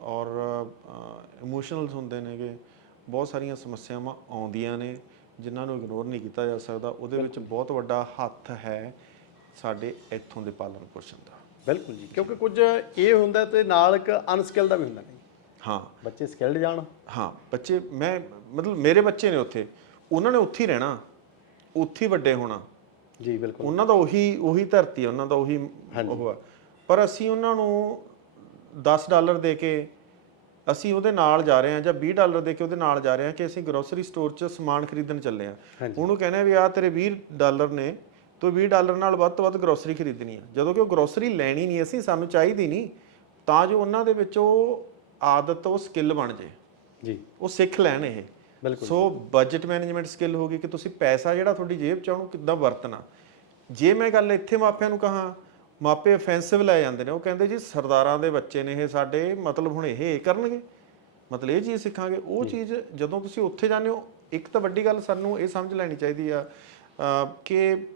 ਔਰ ਇਮੋਸ਼ਨਲਸ ਹੁੰਦੇ ਨੇਗੇ। ਬਹੁਤ ਸਾਰੀਆਂ ਸਮੱਸਿਆਵਾਂ ਆਉਂਦੀਆਂ ਨੇ ਜਿਨ੍ਹਾਂ ਨੂੰ ਇਗਨੋਰ ਨਹੀਂ ਕੀਤਾ ਜਾ ਸਕਦਾ। ਉਹਦੇ ਵਿੱਚ ਬਹੁਤ ਵੱਡਾ ਹੱਥ ਹੈ ਸਾਡੇ ਇੱਥੋਂ ਦੇ ਪਾਲਣ ਪੋਸ਼ਣ ਦਾ। ਬਿਲਕੁਲ ਜੀ ਕਿਉਂਕਿ ਕੁਝ ਇਹ ਹੁੰਦਾ ਤੇ ਨਾਲ ਇੱਕ ਅਨਸਕਿਲ ਦਾ ਵੀ ਹੁੰਦਾ ਨਹੀਂ। ਹਾਂ। ਬੱਚੇ ਸਕਿਲਡ ਜਾਣ। ਹਾਂ ਬੱਚੇ ਮੈਂ ਮਤਲਬ ਮੇਰੇ ਬੱਚੇ ਨੇ ਉੱਥੇ। ਉਹਨਾਂ ਨੇ ਉੱਥੇ ਹੀ ਰਹਿਣਾ ਉੱਥੇ ਹੀ ਵੱਡੇ ਹੋਣਾ। ਜੀ ਬਿਲਕੁਲ। ਉਹਨਾਂ ਦਾ ਉਹੀ ਉਹੀ ਧਰਤੀ ਹੈ ਉਹਨਾਂ ਦਾ ਉਹੀ ਉਹ ਆ। ਪਰ ਅਸੀਂ ਉਹਨਾਂ ਨੂੰ 10 ਡਾਲਰ ਦੇ ਕੇ ਅਸੀਂ ਉਹਦੇ ਨਾਲ ਜਾ ਰਹੇ ਹਾਂ ਜਾਂ 20 ਡਾਲਰ ਦੇ ਕੇ ਉਹਦੇ ਨਾਲ ਜਾ ਰਹੇ ਹਾਂ ਕਿ ਅਸੀਂ ਗਰੋਸਰੀ ਸਟੋਰ 'ਚ ਸਮਾਨ ਖਰੀਦਣ ਚੱਲੇ ਹਾਂ। ਉਹਨੂੰ ਕਹਿੰਦੇ ਆ ਵੀ ਆ ਤੇਰੇ 20 ਡਾਲਰ ਨੇ ਤੂੰ 20 ਡਾਲਰ ਨਾਲ ਵੱਧ ਤੋਂ ਵੱਧ ਗਰੋਸਰੀ ਖਰੀਦਣੀ ਆ। ਜਦੋਂ ਕਿ ਉਹ ਗਰੋਸਰੀ ਲੈਣੀ ਨਹੀਂ ਅਸੀਂ ਸਾਨੂੰ ਚਾਹੀਦੀ ਨਹੀਂ ਤਾਂ ਜੋ ਉਹਨਾਂ ਦੇ ਵਿੱਚ ਉਹ ਆਦਤ ਉਹ ਸਕਿੱਲ ਬਣ ਜੇ ਜੀ। ਉਹ ਸਿੱਖ ਲੈਣ ਇਹ। ਸੋ ਬਜਟ ਮੈਨੇਜਮੈਂਟ ਸਕਿੱਲ ਹੋ ਗਈ ਕਿ ਤੁਸੀਂ ਪੈਸਾ ਜਿਹੜਾ ਤੁਹਾਡੀ ਜੇਬ ਚ ਉਹਨੂੰ ਕਿੱਦਾਂ ਵਰਤਣਾ। ਜੇ ਮੈਂ ਗੱਲ ਇੱਥੇ ਮਾਪਿਆਂ ਨੂੰ ਕਹਾ ਮਾਪੇ ਅਫੈਂਸਿਵ ਲੈ ਜਾਂਦੇ ਨੇ ਉਹ ਕਹਿੰਦੇ ਜੀ ਸਰਦਾਰਾਂ ਦੇ ਬੱਚੇ ਨੇ ਇਹ ਸਾਡੇ ਮਤਲਬ ਹੁਣ ਇਹ ਕਰਨਗੇ। ਮਤਲਬ ਇਹ ਚੀਜ਼ ਸਿੱਖਾਂਗੇ। ਉਹ ਚੀਜ਼ ਜਦੋਂ ਤੁਸੀਂ ਉੱਥੇ ਜਾਂਦੇ ਹੋ ਇੱਕ ਤਾਂ ਵੱਡੀ ਗੱਲ ਸਾਨੂੰ ਇਹ ਸਮਝ ਲੈਣੀ ਚਾਹੀਦੀ ਆ ਕਿ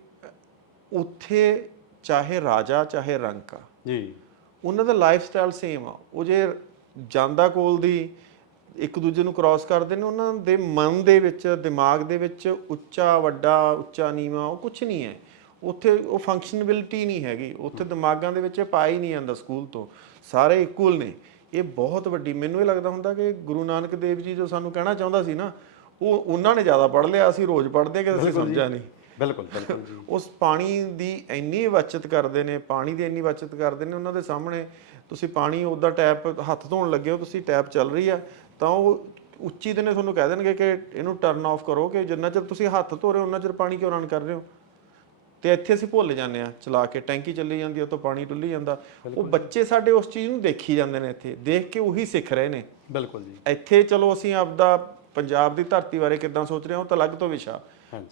ਉੱਥੇ ਚਾਹੇ ਰਾਜਾ ਚਾਹੇ ਰੰਕ ਜੀ। ਉਹਨਾਂ ਦਾ ਲਾਈਫ ਸਟਾਈਲ ਸੇਮ ਆ। ਉਹ ਜੇ ਜਾਂਦਾ ਕੋਲ ਦੀ ਇੱਕ ਦੂਜੇ ਨੂੰ ਕ੍ਰਾਸ ਕਰਦੇ ਨੇ ਉਹਨਾਂ ਦੇ ਮਨ ਦੇ ਵਿੱਚ ਦਿਮਾਗ ਦੇ ਵਿੱਚ ਉੱਚਾ ਵੱਡਾ ਉੱਚਾ ਨੀਵਾਂ ਉਹ ਕੁਝ ਨਹੀਂ ਹੈ। ਉੱਥੇ ਉਹ ਫੰਕਸ਼ਨੈਬਿਲਿਟੀ ਨਹੀਂ ਹੈਗੀ। ਉੱਥੇ ਦਿਮਾਗਾਂ ਦੇ ਵਿੱਚ ਪਾਇਆ ਹੀ ਨਹੀਂ ਜਾਂਦਾ ਸਕੂਲ ਤੋਂ। ਸਾਰੇ ਇਕੁਅਲ ਨੇ। ਇਹ ਬਹੁਤ ਵੱਡੀ ਮੈਨੂੰ ਇਹ ਲੱਗਦਾ ਹੁੰਦਾ ਕਿ ਗੁਰੂ ਨਾਨਕ ਦੇਵ ਜੀ ਜੋ ਸਾਨੂੰ ਕਹਿਣਾ ਚਾਹੁੰਦਾ ਸੀ ਨਾ ਉਹ ਉਹਨਾਂ ਨੇ ਜ਼ਿਆਦਾ ਪੜ੍ਹ ਲਿਆ ਅਸੀਂ ਰੋਜ਼ ਪੜ੍ਹਦੇ ਕਿ ਅਸੀਂ ਸਮਝਿਆ ਨਹੀਂ ਬਿਲਕੁਲ ਬਿਲਕੁਲ ਜੀ। ਉਸ ਪਾਣੀ ਦੀ ਇੰਨੀ ਬਚਤ ਕਰਦੇ ਨੇ ਪਾਣੀ ਦੀ ਇੰਨੀ ਬਚਤ ਕਰਦੇ ਨੇ ਉਹਨਾਂ ਦੇ ਸਾਹਮਣੇ। ਤੁਸੀਂ ਪਾਣੀ ਉਹਦਾ ਟੈਪ ਹੱਥ ਧੋਣ ਲੱਗੇ ਹੋ ਤੁਸੀਂ ਟੈਪ ਚੱਲ ਰਹੀ ਆ। ਤਾਂ ਉਹ ਉੱਚੀ ਦੇ ਨੇ ਤੁਹਾਨੂੰ ਕਹਿ ਦੇਣਗੇ ਕਿ ਇਹਨੂੰ ਟਰਨ ਆਫ ਕਰੋ ਕਿ ਜਿੰਨਾ ਚਿਰ ਤੁਸੀਂ ਹੱਥ ਧੋ ਰਹੇ ਹੋ ਉਹਨਾਂ ਚਿਰ ਪਾਣੀ ਕਿਉਂ ਰਨ ਕਰ ਰਹੇ ਹੋ? ਤੇ ਇੱਥੇ ਅਸੀਂ ਭੁੱਲ ਜਾਂਦੇ ਆ ਚਲਾ ਕੇ ਟੈਂਕੀ ਚੱਲੀ ਜਾਂਦੀ ਉਹ ਤੋਂ ਪਾਣੀ ਡੁੱਲੀ ਜਾਂਦਾ। ਉਹ ਬੱਚੇ ਸਾਡੇ ਉਸ ਚੀਜ਼ ਨੂੰ ਦੇਖੀ ਜਾਂਦੇ ਨੇ ਇੱਥੇ ਦੇਖ ਕੇ ਉਹੀ ਸਿੱਖ ਰਹੇ ਨੇ। ਬਿਲਕੁਲ ਜੀ। ਇੱਥੇ ਚਲੋ ਅਸੀਂ ਆਪਦਾ ਪੰਜਾਬ ਦੀ ਧਰਤੀ ਬਾਰੇ ਕਿੱਦਾਂ ਸੋਚ ਰਹੇ ਹਾਂ ਉਹ ਤਾਂ ਅਲੱਗ ਤੋਂ ਵਿਸ਼ਾ।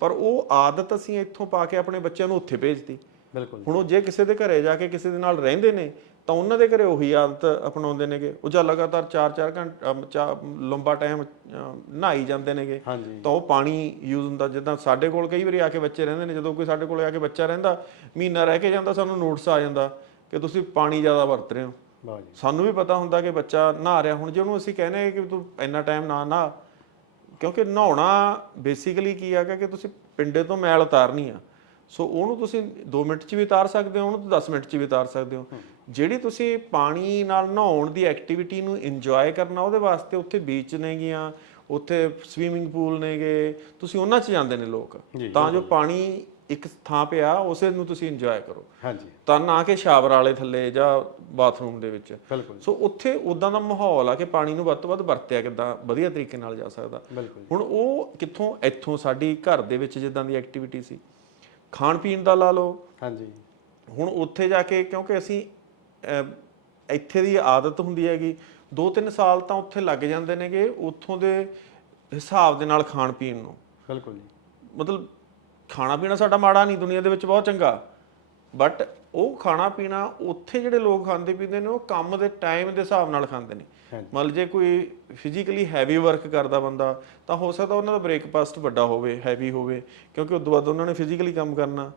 ਪਰ ਉਹ ਆਦਤ ਅਸੀਂ ਇੱਥੋਂ ਪਾ ਕੇ ਆਪਣੇ ਬੱਚਿਆਂ ਨੂੰ ਉੱਥੇ ਭੇਜਤੀ। ਬਿਲਕੁਲ ਹੁਣ ਉਹ ਜੇ ਕਿਸੇ ਦੇ ਘਰੇ ਜਾ ਕੇ ਕਿਸੇ ਦੇ ਨਾਲ ਰਹਿੰਦੇ ਨੇ ਤਾਂ ਉਹਨਾਂ ਦੇ ਘਰੇ ਉਹੀ ਆਦਤ ਅਪਣਾਉਂਦੇ ਨੇਗੇ। ਉਹ ਜਾਂ ਲਗਾਤਾਰ 4-4 ਘੰਟੇ ਲੰਬਾ ਟਾਈਮ ਨਹਾਈ ਜਾਂਦੇ ਨੇਗੇ। ਤਾਂ ਉਹ ਪਾਣੀ ਯੂਜ਼ ਹੁੰਦਾ। ਜਿੱਦਾਂ ਸਾਡੇ ਕੋਲ ਕਈ ਵਾਰੀ ਆ ਕੇ ਬੱਚੇ ਰਹਿੰਦੇ ਨੇ। ਜਦੋਂ ਕੋਈ ਸਾਡੇ ਕੋਲ ਆ ਕੇ ਬੱਚਾ ਰਹਿੰਦਾ ਮਹੀਨਾ ਰਹਿ ਕੇ ਜਾਂਦਾ ਸਾਨੂੰ ਨੋਟਿਸ ਆ ਜਾਂਦਾ ਕਿ ਤੁਸੀਂ ਪਾਣੀ ਜ਼ਿਆਦਾ ਵਰਤ ਰਹੇ ਹੋ। ਸਾਨੂੰ ਵੀ ਪਤਾ ਹੁੰਦਾ ਕਿ ਬੱਚਾ ਨਹਾ ਰਿਹਾ। ਹੁਣ ਜੇ ਉਹਨੂੰ ਅਸੀਂ ਕਹਿੰਦੇ ਕਿ ਤੂੰ ਇੰਨਾ ਟਾਈਮ ਨਾ ਨਹਾ ਕਿਉਂਕਿ ਨਹਾਉਣਾ ਬੇਸਿਕਲੀ ਕੀ ਹੈਗਾ ਕਿ ਤੁਸੀਂ ਪਿੰਡੇ ਤੋਂ ਮੈਲ ਉਤਾਰਨੀ ਆ। ਸੋ ਉਹਨੂੰ ਤੁਸੀਂ 2 ਮਿੰਟ 'ਚ ਵੀ ਉਤਾਰ ਸਕਦੇ ਹੋ ਉਹਨੂੰ 10 ਮਿੰਟ 'ਚ ਵੀ ਉਤਾਰ ਸਕਦੇ ਹੋ। ਜਿਹੜੀ ਤੁਸੀਂ ਪਾਣੀ ਨਾਲ ਨਹਾਉਣ ਦੀ ਐਕਟੀਵਿਟੀ ਨੂੰ ਇੰਜੋਏ ਕਰਨਾ ਉਹਦੇ ਵਾਸਤੇ ਉੱਥੇ ਬੀਚ ਨੇਗੀਆਂ ਉੱਥੇ ਸਵੀਮਿੰਗ ਪੂਲ ਨੇਗੇ ਤੁਸੀਂ ਉਹਨਾਂ 'ਚ ਜਾਂਦੇ ਨੇ ਲੋਕ। ਤਾਂ ਜੋ ਪਾਣੀ ਇੱਕ ਥਾਂ ਪਿਆ ਉਸੇ ਨੂੰ ਤੁਸੀਂ ਇੰਜੋਏ ਕਰੋ। ਹਾਂਜੀ। ਤਾਂ ਨਾ ਕਿ ਸ਼ਾਵਰ ਵਾਲੇ ਥੱਲੇ ਜਾਂ ਬਾਥਰੂਮ ਦੇ ਵਿੱਚ। ਸੋ ਉੱਥੇ ਉਦਾਂ ਦਾ ਮਾਹੌਲ ਆ ਕਿ ਪਾਣੀ ਨੂੰ ਵੱਧ ਤੋਂ ਵੱਧ ਵਰਤਿਆ ਕਿਦਾਂ ਵਧੀਆ ਤਰੀਕੇ ਨਾਲ ਜਾ ਸਕਦਾ। ਹੁਣ ਉਹ ਕਿੱਥੋਂ ਇੱਥੋਂ ਸਾਡੀ ਘਰ ਦੇ ਵਿੱਚ ਜਿੱਦਾਂ ਦੀ ਐਕਟੀਵਿਟੀ ਸੀ। ਖਾਣ ਪੀਣ ਦਾ ਲਾ ਲਓ। ਹਾਂਜੀ। ਹੁਣ ਉੱਥੇ ਜਾ ਕੇ ਕਿਉਂਕਿ ਅਸੀਂ ਅਹ, ਇੱਥੇ ਦੀ ਆਦਤ ਹੁੰਦੀ ਹੈਗੀ। 2-3 ਸਾਲ ਤਾਂ ਉੱਥੇ ਲੱਗ ਜਾਂਦੇ ਨੇਗੇ ਉੱਥੋਂ ਦੇ ਹਿਸਾਬ ਦੇ ਨਾਲ ਖਾਣ ਪੀਣ ਨੂੰ। ਬਿਲਕੁਲ ਜੀ। ਮਤਲਬ ਖਾਣਾ ਪੀਣਾ ਸਾਡਾ ਮਾੜਾ ਨਹੀਂ ਦੁਨੀਆ ਦੇ ਵਿੱਚ ਬਹੁਤ ਚੰਗਾ। ਬਟ ਉਹ ਖਾਣਾ ਪੀਣਾ ਉੱਥੇ ਜਿਹੜੇ ਲੋਕ ਖਾਂਦੇ ਪੀਂਦੇ ਨੇ ਉਹ ਕੰਮ ਦੇ ਟਾਈਮ ਦੇ ਹਿਸਾਬ ਨਾਲ ਖਾਂਦੇ ਨੇ। ਮਤਲਬ ਜੇ ਕੋਈ ਫਿਜ਼ੀਕਲੀ ਹੈਵੀ ਵਰਕ ਕਰਦਾ ਬੰਦਾ ਤਾਂ ਹੋ ਸਕਦਾ ਉਹਨਾਂ ਦਾ ਬ੍ਰੇਕਫਾਸਟ ਵੱਡਾ ਹੋਵੇ ਹੈਵੀ ਹੋਵੇ ਕਿਉਂਕਿ ਉਦੋਂ ਬਾਅਦ ਉਹਨਾਂ ਨੇ ਫਿਜ਼ੀਕਲੀ ਕੰਮ ਕਰਨਾ।